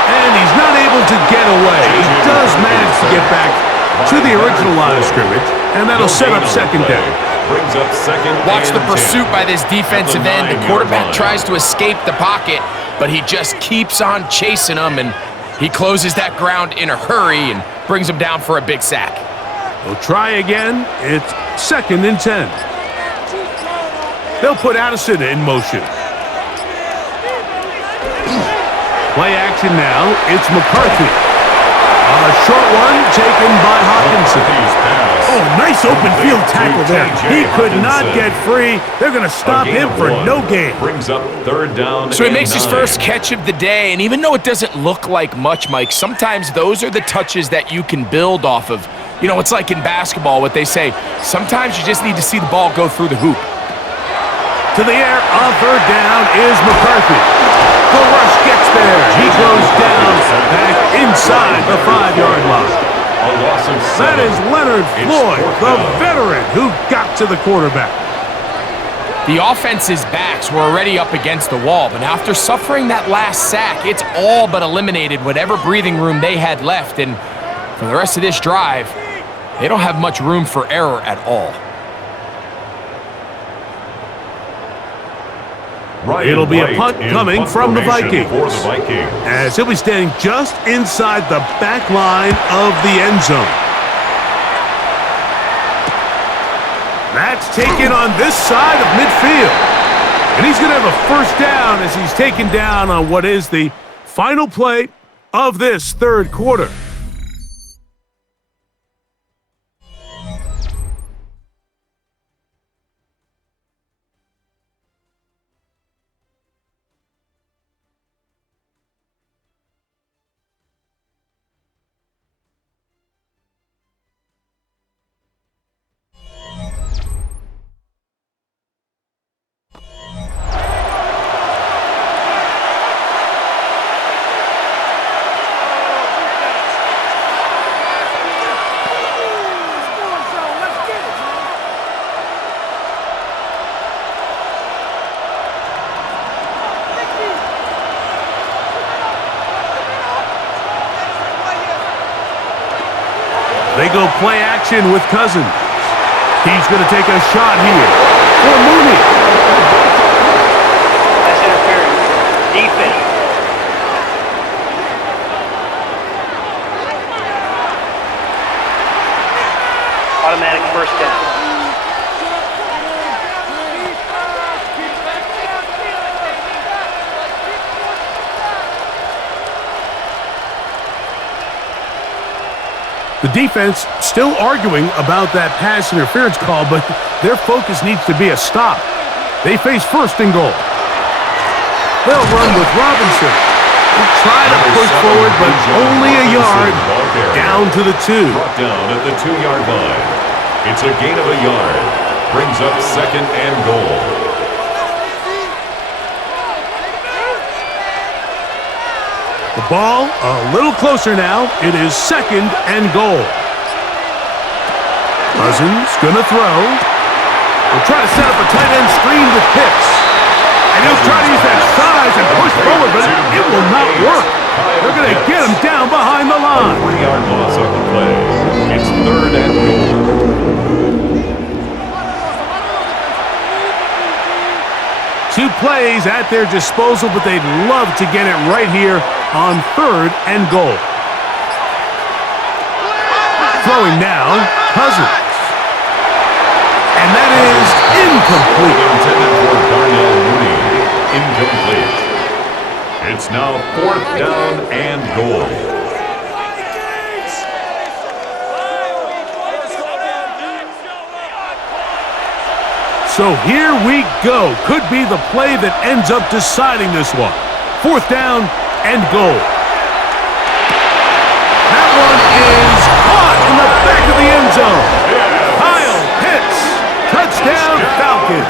And he's not able to get away. He does manage to get back to the original line of scrimmage, and that'll set up 2nd down. Brings up 2nd. Watch the pursuit by this defensive end. The quarterback tries to escape the pocket, but he just keeps on chasing him, and he closes that ground in a hurry and brings him down for a big sack. They'll try again. It's 2nd and 10. They'll put Addison in motion. Play action now. It's McCarthy. A short one taken by Hawkinson. Oh, nice open field tackle there. He could not get free. They're going to stop him for no gain. Brings up 3rd down. So he makes his first catch of the day, and even though it doesn't look like much, Mike, sometimes those are the touches that you can build off of. You know, it's like in basketball, what they say, sometimes you just need to see the ball go through the hoop. To the air on 3rd down is McCarthy. The rush gets there. He goes down back inside the 5-yard line. That is Leonard Floyd, the veteran who got to the quarterback. The offense's backs were already up against the wall, but after suffering that last sack, it's all but eliminated whatever breathing room they had left, and for the rest of this drive, they don't have much room for error at all. It'll be a punt coming from the Vikings, as he'll be standing just inside the back line of the end zone. That's taken on this side of midfield. And he's going to have a first down as he's taken down on what is the final play of this third quarter. They go play action with Cousins. He's going to take a shot here for Mooney. That's interference. Defense. Automatic first down. The defense still arguing about that pass interference call, but their focus needs to be a stop. They face first and goal. They'll run with Robinson. He'll try to push forward, but only a yard down to the 2. Brought down at the 2-yard line. It's a gain of a yard. Brings up second and goal. The ball a little closer now. It is second and goal. Cousins gonna throw. He'll try to set up a tight end screen with Pitts. And he'll try to use that size and push forward, but it will not work. They're gonna get him down behind the line. 3-yard loss on the play. It's third and goal. 2 plays at their disposal, but they'd love to get it right here on third and goal. Throwing now, Cousins. And that is incomplete. Intended for Darnell Mooney. Incomplete. It's now fourth down and goal. So here we go. Could be the play that ends up deciding this one. Fourth down and goal. That one is caught in the back of the end zone. Kyle Pitts. Touchdown, Falcons.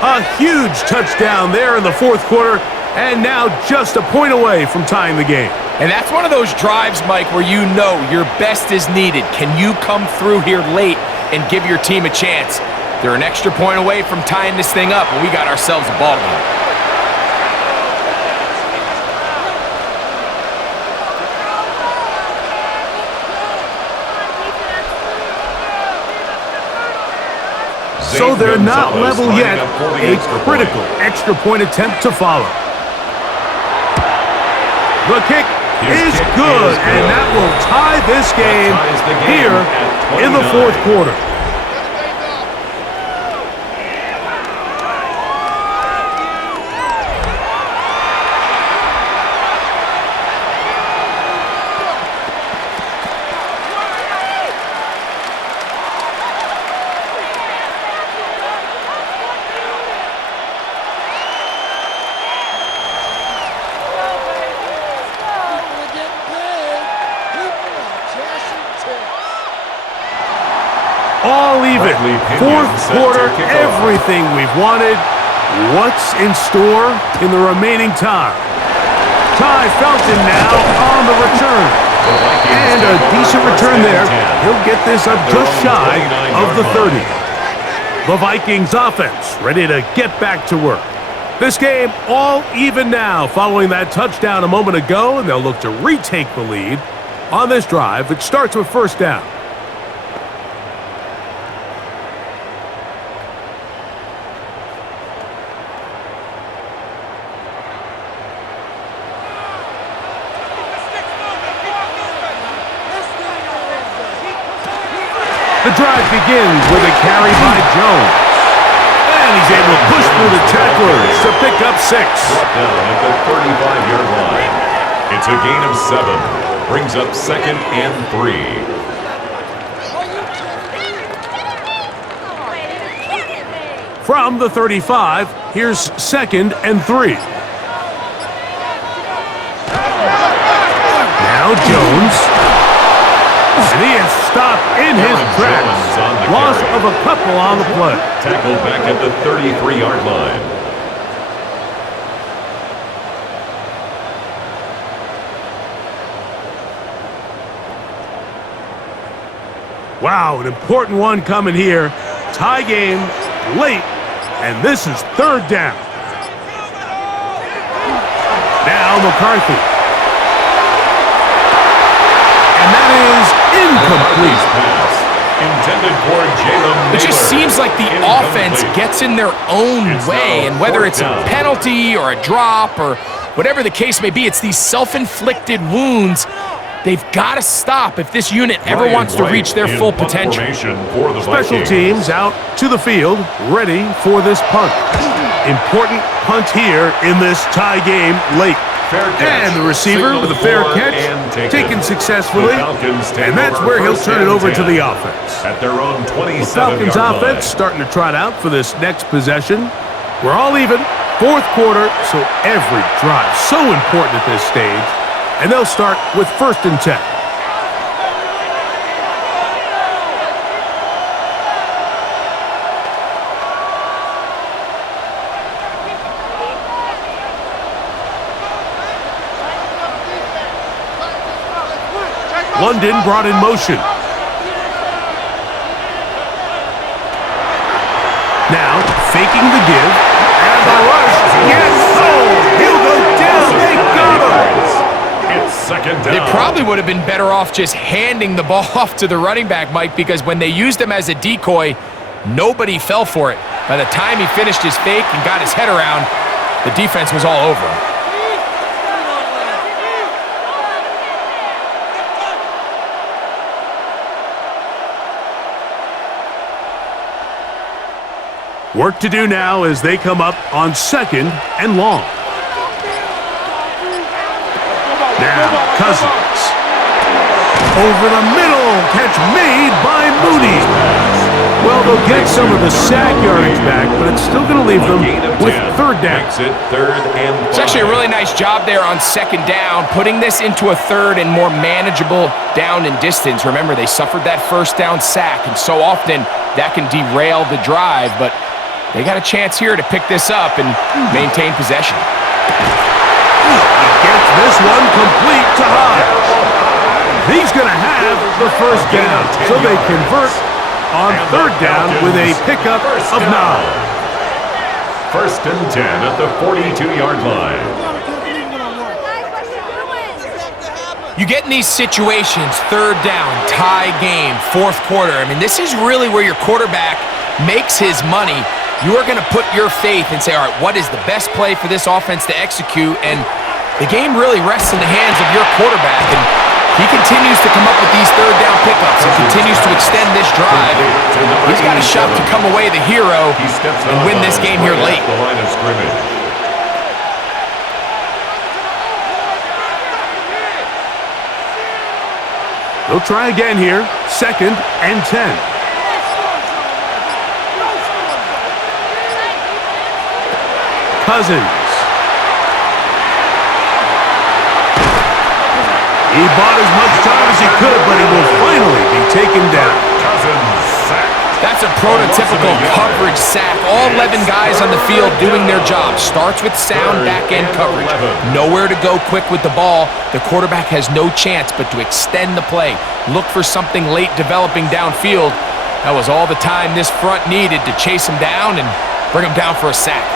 A huge touchdown there in the fourth quarter, and now just a point away from tying the game. And that's one of those drives, Mike, where you know your best is needed. Can you come through here late and give your team a chance? They're an extra point away from tying this thing up, and we got ourselves a ball game. So they're not level yet. A critical extra point attempt to follow. The kick is good, and that will tie this game here in the fourth quarter. All even. Fourth quarter, everything we've wanted. What's in store in the remaining time? Ty Felton now on the return. And a decent return there. He'll get this up just shy of the 30. The Vikings offense ready to get back to work. This game all even now following that touchdown a moment ago, and they'll look to retake the lead on this drive. It starts with first down. The drive begins with a carry by Jones. And he's able to push through the tacklers to pick up 6. Brought down at the 35-yard line. It's a gain of 7. Brings up 2nd and 3. From the 35, here's 2nd and 3. Now Jones. And he is stopped in his tracks. Loss of a couple on the play. Tackled back at the 33-yard line. Wow, an important one coming here. Tie game, late, and this is 3rd down. Now McCarthy. And that is incomplete. Intended for Jalen Naylor. It just seems like the offense gets in their own way, and whether it's a penalty or a drop or whatever the case may be, it's these self-inflicted wounds. They've got to stop if this unit ever wants to reach their full potential. Special teams out to the field, ready for this punt. Important punt here in this tie game late. And the receiver with a fair catch, taken successfully, and that's where he'll turn it over to the offense. At their own 27-yard The Falcons offense starting to trot out for this next possession. We're all even, 4th quarter, so every drive so important at this stage. And they'll start with 1st and 10. London brought in motion. Now, faking the give. And the rush. Yes! Oh! He'll go down. They got him! It's 2nd down. They probably would have been better off just handing the ball off to the running back, Mike, because when they used him as a decoy, nobody fell for it. By the time he finished his fake and got his head around, the defense was all over him. Work to do now as they come up on 2nd and long. Now, Cousins. Over the middle. Catch made by Moody. Well, they'll get some of the sack yardage back, but it's still going to leave them with 3rd down. It's actually a really nice job there on 2nd down, putting this into a 3rd and more manageable down and distance. Remember, they suffered that 1st down sack, and so often that can derail the drive, but they got a chance here to pick this up and maintain possession. He gets this one complete to Hodge. He's going to have the 1st down, so they convert on 3rd down with a pickup of 9. 1st and 10 at the 42-yard line. You get in these situations, 3rd down, tie game, 4th quarter. I mean, this is really where your quarterback makes his money. You are going to put your faith and say, all right, what is the best play for this offense to execute? And the game really rests in the hands of your quarterback. And he continues to come up with these 3rd down pickups and continues to extend this drive. He's got a shot to come away the hero and win this game here late. The line of scrimmage. They'll try again here. 2nd and 10. Cousins. He bought as much time as he could, but he will finally be taken down. Cousins sacked. That's a prototypical coverage sack. All 11 guys on the field doing their job. Starts with sound back-end coverage. Nowhere to go quick with the ball. The quarterback has no chance but to extend the play. Look for something late developing downfield. That was all the time this front needed to chase him down and bring him down for a sack.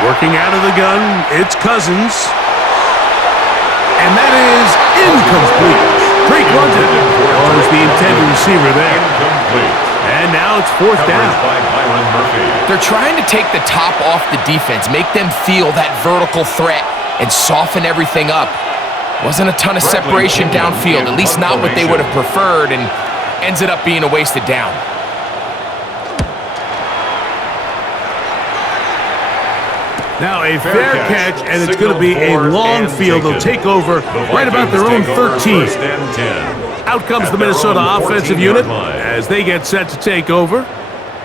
Working out of the gun, it's Cousins. And that is incomplete. Drake London was the intended receiver there. Incomplete. And now it's 4th down. By Byron Murphy. They're trying to take the top off the defense, make them feel that vertical threat, and soften everything up. Wasn't a ton of separation downfield, at least not what they would have preferred, and ends it up being a wasted down. Now a fair catch, and it's going to be a long field. They'll take over right about their own 13. Out comes the Minnesota offensive unit as they get set to take over.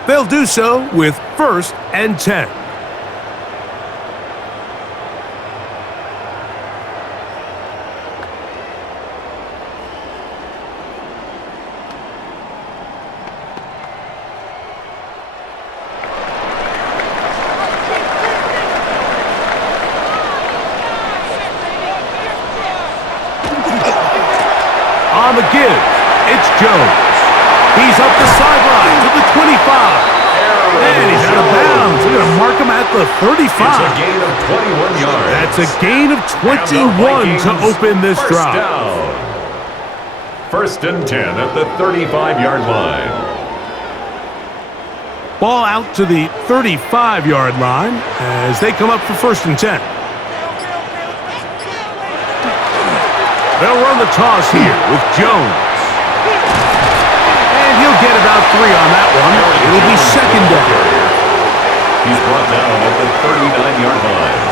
They'll do so with 1st and 10. On the give, it's Jones. He's up the sideline to the 25. And he's out of bounds. They're going to mark him at the 35. It's a gain of 21 yards. That's a gain of 21 to open this drive. Down. 1st and 10 at the 35-yard line. Ball out to the 35-yard line as they come up for 1st and 10. They'll run the toss here with Jones. And he'll get about 3 on that one. It'll be 2nd down. He's brought down at the 39-yard line.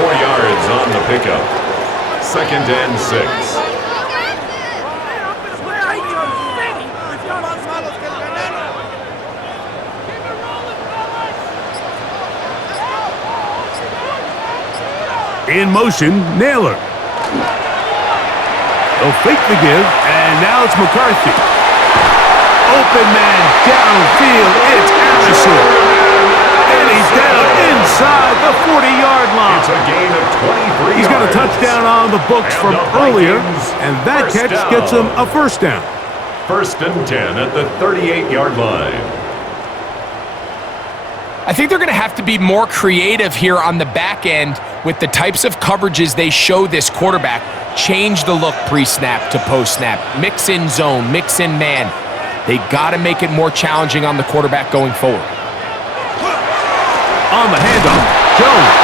4 yards on the pickup. 2nd and 6. In motion, Naylor. They'll fake the give, and now it's McCarthy. Open man downfield, it's Allison. And he's down inside the 40-yard line. It's a gain of 23 He's got a yards. touchdown on the books from earlier, and that catch gets him a 1st down. 1st and 10 at the 38-yard line. I think they're going to have to be more creative here on the back end with the types of coverages they show this quarterback. Change the look pre-snap to post-snap. Mix in zone, mix in man. They got to make it more challenging on the quarterback going forward. On the handoff, Jones.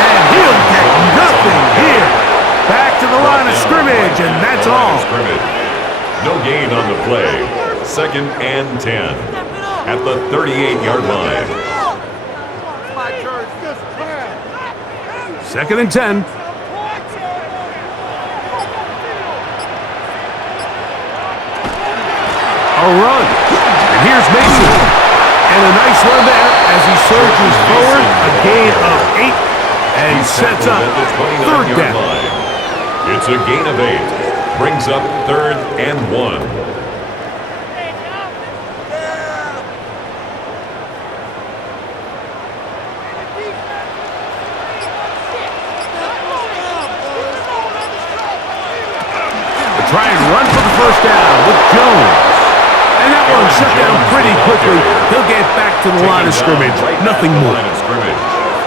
And he'll get nothing here. Back to the line of scrimmage, and that's all. No gain on the play. 2nd and 10 at the 38-yard line. 2nd and 10. A run. And here's Mason. And a nice run there as he surges forward. A gain of 8 and sets up 3rd down. It's a gain of 8. Brings up 3rd and 1. Try and run for the 1st down with Jones. And that one shut down pretty quickly. He'll get back to the line of scrimmage. Nothing more.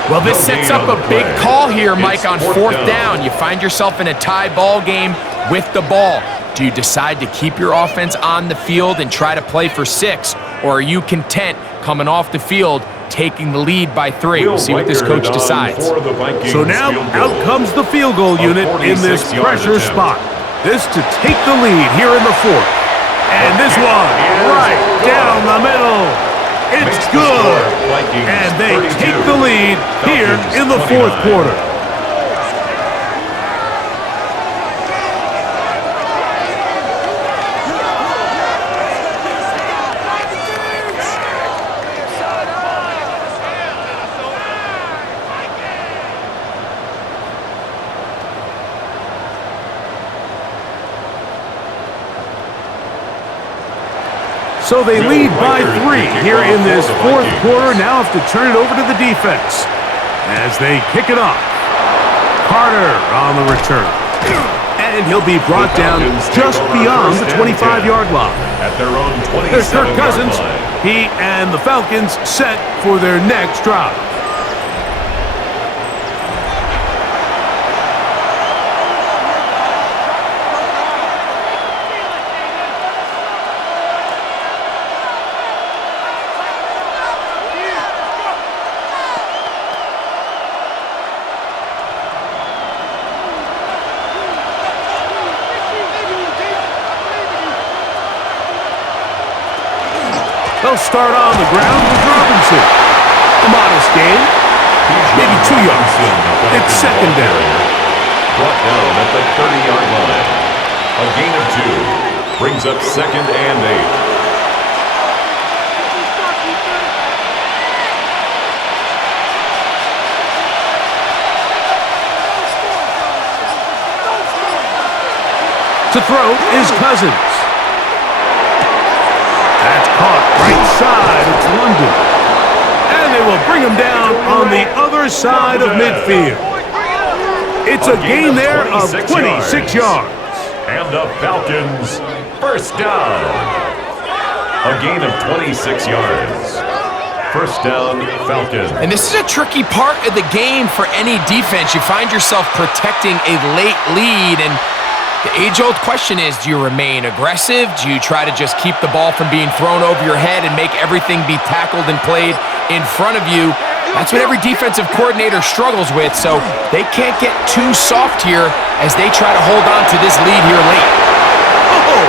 Well, this sets up a big call here, Mike, on 4th down. You find yourself in a tie ball game with the ball. Do you decide to keep your offense on the field and try to play for 6? Or are you content coming off the field, taking the lead by 3? We'll see what this coach decides. So now out comes the field goal unit in this pressure spot. This to take the lead here in the 4th. And this one right down the middle. It's good. And they take the lead here in the 4th quarter. So they lead by 3 here in this 4th quarter. Now have to turn it over to the defense as they kick it off. Carter on the return. And he'll be brought down just beyond the 25-yard line. At their own 27-yard There's Kirk Cousins. line. He and the Falcons set for their next drive. They'll start on the ground with Robinson. A modest gain, maybe 2 yards. It's second down. Brought down at the 30-yard line. A gain of 2 brings up second and 8. To throw is Cousins. That's caught right side. It's London. And they will bring him down on the other side of midfield. It's a gain there of 26 yards. And the Falcons first down. A gain of 26 yards. First down, Falcons. And this is a tricky part of the game for any defense. You find yourself protecting a late lead, and the age-old question is, do you remain aggressive? Do you try to just keep the ball from being thrown over your head and make everything be tackled and played in front of you? That's what every defensive coordinator struggles with, so they can't get too soft here as they try to hold on to this lead here late. Oh!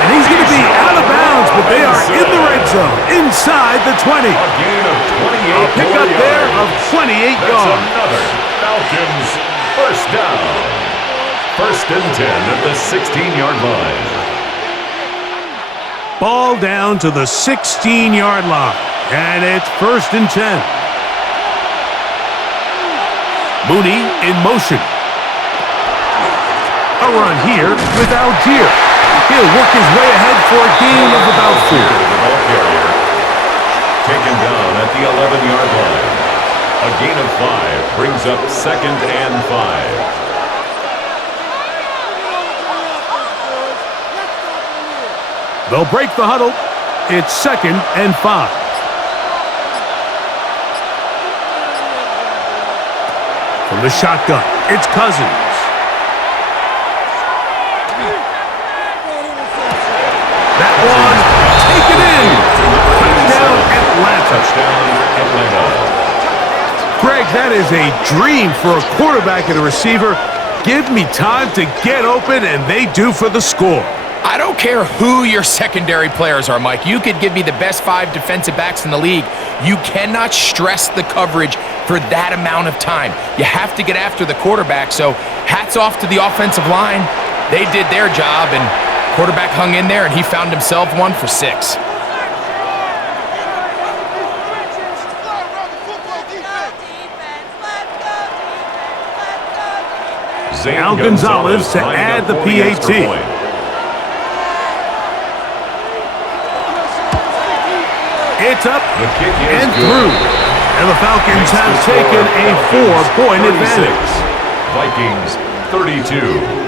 And he's going to be out of bounds, but they are in the red zone, inside the 20. A gain of 28 A pickup there of 28 That's yards. another Falcons first down. First and 10 at the 16-yard line. Ball down to the 16-yard line, and it's first and 10. Mooney in motion. A run here with Algier. He'll work his way ahead for a gain of about 4. The ball carrier taken down at the 11-yard line. A gain of 5 brings up second and 5. They'll break the huddle. It's second and 5. From the shotgun, it's Cousins. That one, taken in. Touchdown, Atlanta. Touchdown, Atlanta. Greg, that is a dream for a quarterback and a receiver. Give me time to get open, and they do for the score. I don't care who your secondary players are, Mike. You could give me the best 5 defensive backs in the league. You cannot stress the coverage for that amount of time. You have to get after the quarterback, so hats off to the offensive line. They did their job, and quarterback hung in there, and he found himself 1 for 6. Now Gonzalez to add the PAT. It's up and through. And the Falcons have taken a 4-point advantage. Vikings 32.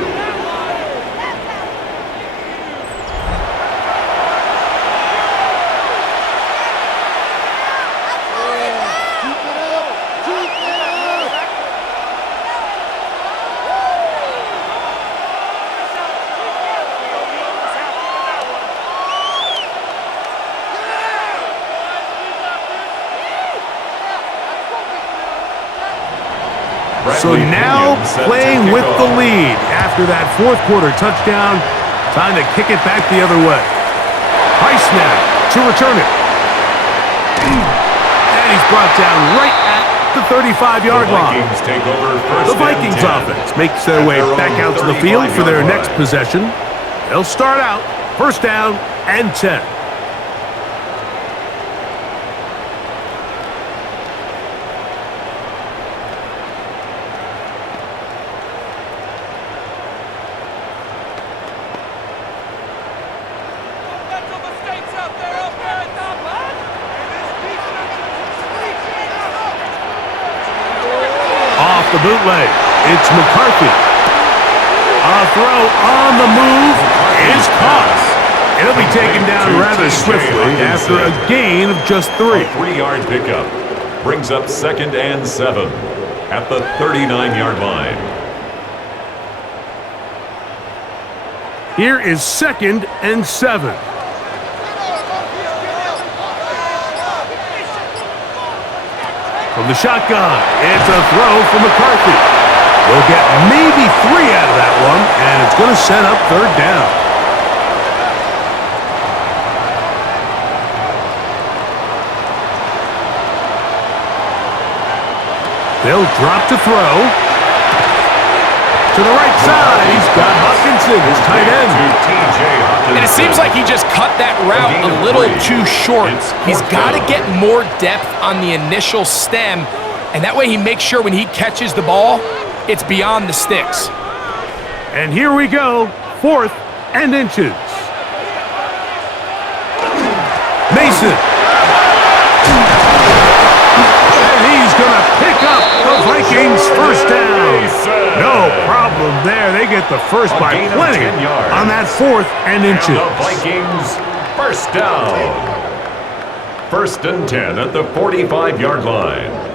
So now playing with the lead after that fourth quarter touchdown. Time to kick it back the other way. Price now to return it. And he's brought down right at the 35-yard line. The Vikings offense makes their way back out to the field for their next possession. They'll start out first down and 10. The bootleg. It's McCarthy. A throw on the move is caught. It'll be taken down rather swiftly after a gain of just 3. A 3-yard pickup brings up second and 7 at the 39-yard line. Here is second and 7. From the shotgun, it's a throw for McCarthy. We'll get maybe 3 out of that one, and it's going to set up third down. They'll drop to throw. To the right side, he's got Hawkinson, his tight end. And it seems like he just cut that route a little too short. He's got to get more depth on the initial stem, and that way he makes sure when he catches the ball, it's beyond the sticks. And here we go, 4th and inches. Mason. And he's going to pick up the Vikings first down. No problem there. They get the first by plenty on that 4th and inches. The Vikings first down. 1st and 10 at the 45-yard line.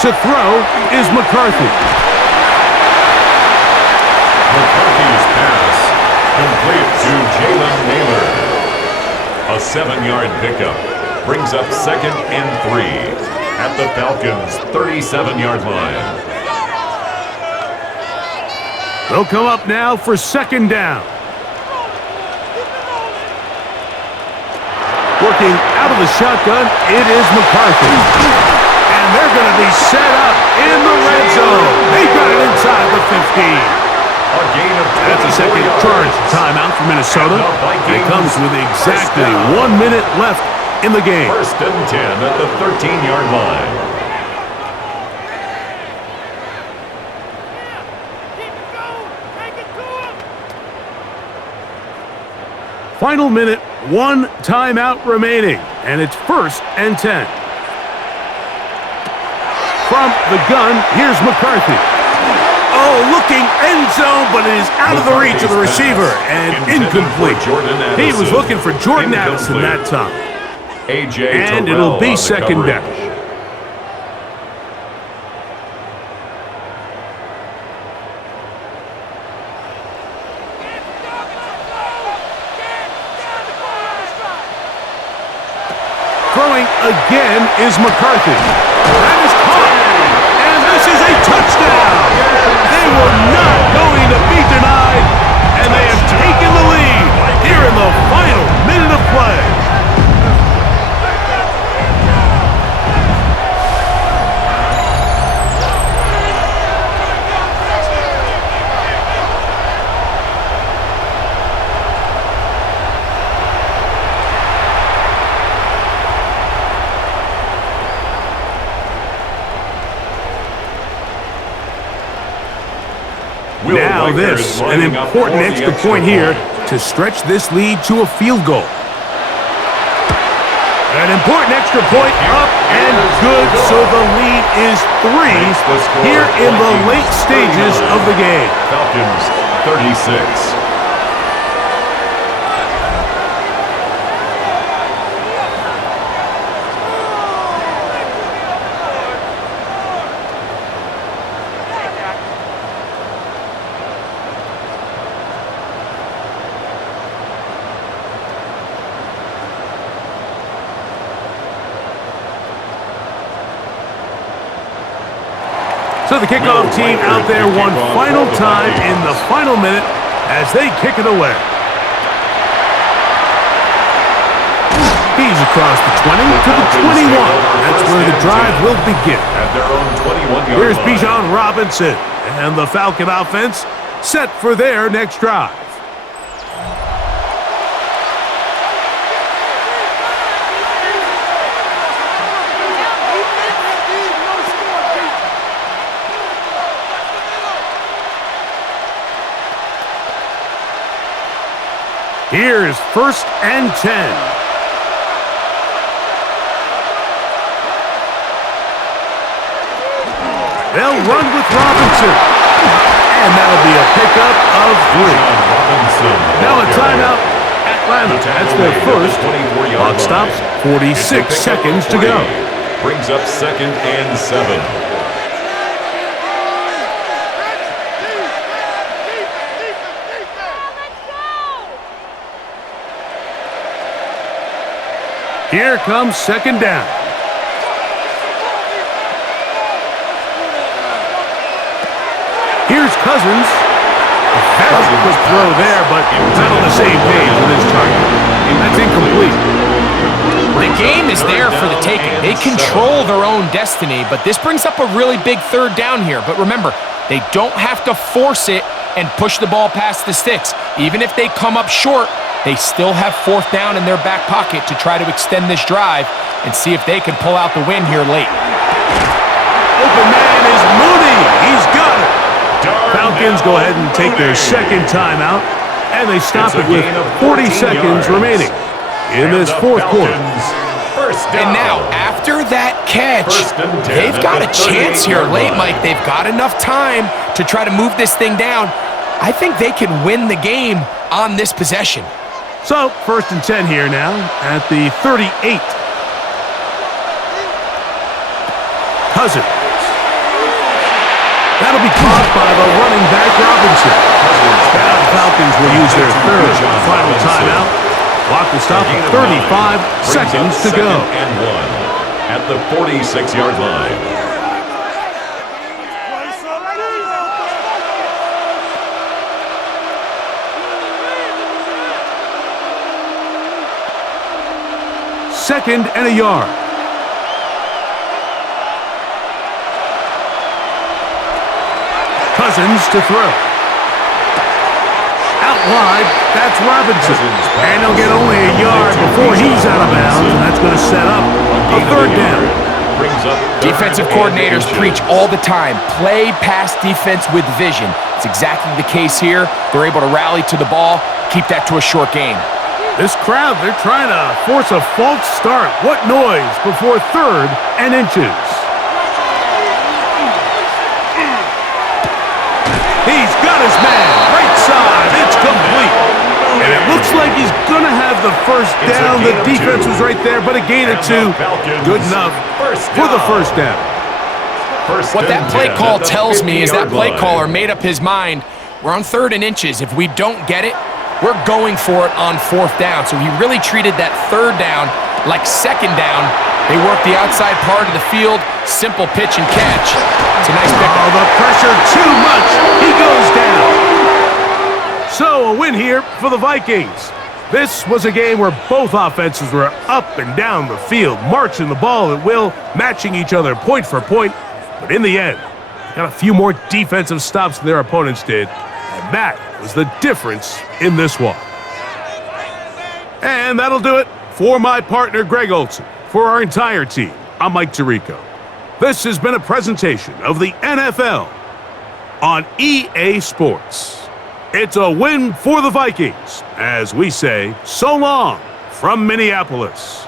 To throw is McCarthy. McCarthy's pass complete to Jalen Naylor. A 7-yard pickup brings up 2nd and 3 at the Falcons' 37-yard line. They'll come up now for 2nd down. Working out of the shotgun, it is McCarthy. And they're going to be set up in the red zone. They've got it inside the 15. A gain of 24 That's a second yards. charge timeout for Minnesota. It comes with exactly 1 minute left in the game. 1st and 10 at the 13-yard line. Final minute, 1 timeout remaining, and it's 1st and 10. From the gun, here's McCarthy. Oh, looking end zone, but it is out of the reach of the receiver and incomplete. He was looking for Jordan Addison that time. And it'll be 2nd down. Throwing again is McCarthy. That is caught. And this is a touchdown. They were not going to be denied. And they have taken the lead here in the final minute of play. Now this, an important extra point here to stretch this lead to a field goal. An important extra point up and good, so the lead is 3 here in the late stages of the game. Falcons 36. So the kickoff team out there one final time in the final minute as they kick it away. He's across the 20 to the 21. That's where the drive will begin. At their own 21-yard Here's line. Bijan Robinson and the Falcon offense set for their next drive. Here's 1st and 10. They'll run with Robinson. And that'll be a pickup of 3. Now a timeout, Atlanta. That's their first. Clock stops, 46 seconds to go. Brings up 2nd and 7. Here comes 2nd down. Cousins. That's a quick throw there, but not on the same page with his target. That's incomplete. The game is there for the taking. They control their own destiny, but this brings up a really big third down here. But remember, they don't have to force it and push the ball past the sticks. Even if they come up short, they still have fourth down in their back pocket to try to extend this drive and see if they can pull out the win here late. Open man is Mooney. He's got it. Falcons go ahead and take their second timeout, and they stop it with 40 seconds remaining in this fourth quarter. And now, after that catch, they've got a chance here late, Mike. They've got enough time to try to move this thing down. I think they can win the game on this possession. So, 1st and 10 here now at the 38. Cousins. That'll be caught by the running back, Robinson. Now the Falcons will use their third and final timeout. Clock will stop at 35 seconds to go. And 1 at the 46-yard line. Second and a yard. Cousins to throw. Out wide, that's Robinson. And he'll get only a yard before he's out of bounds, and that's going to set up a third down. Defensive coordinators preach all the time, play pass defense with vision. It's exactly the case here. They're able to rally to the ball, keep that to a short game. This crowd, they're trying to force a false start. What noise before 3rd and inches. He's got his man, right side, it's complete. And it looks like he's going to have the first down. The defense was right there, but it gained it to good enough for the first down. What that play call tells me is that play caller made up his mind. We're on 3rd and inches. If we don't get it, we're going for it on 4th down. So he really treated that 3rd down like 2nd down. They work the outside part of the field, simple pitch and catch. It's a nice pick. Oh, the pressure too much. He goes down. So a win here for the Vikings. This was a game where both offenses were up and down the field, marching the ball at will, matching each other point for point. But in the end, got a few more defensive stops than their opponents did. And that was the difference in this one. And that'll do it for my partner, Greg Olson. For our entire team, I'm Mike Tirico. This has been a presentation of the NFL on EA Sports. It's a win for the Vikings, as we say so long from Minneapolis.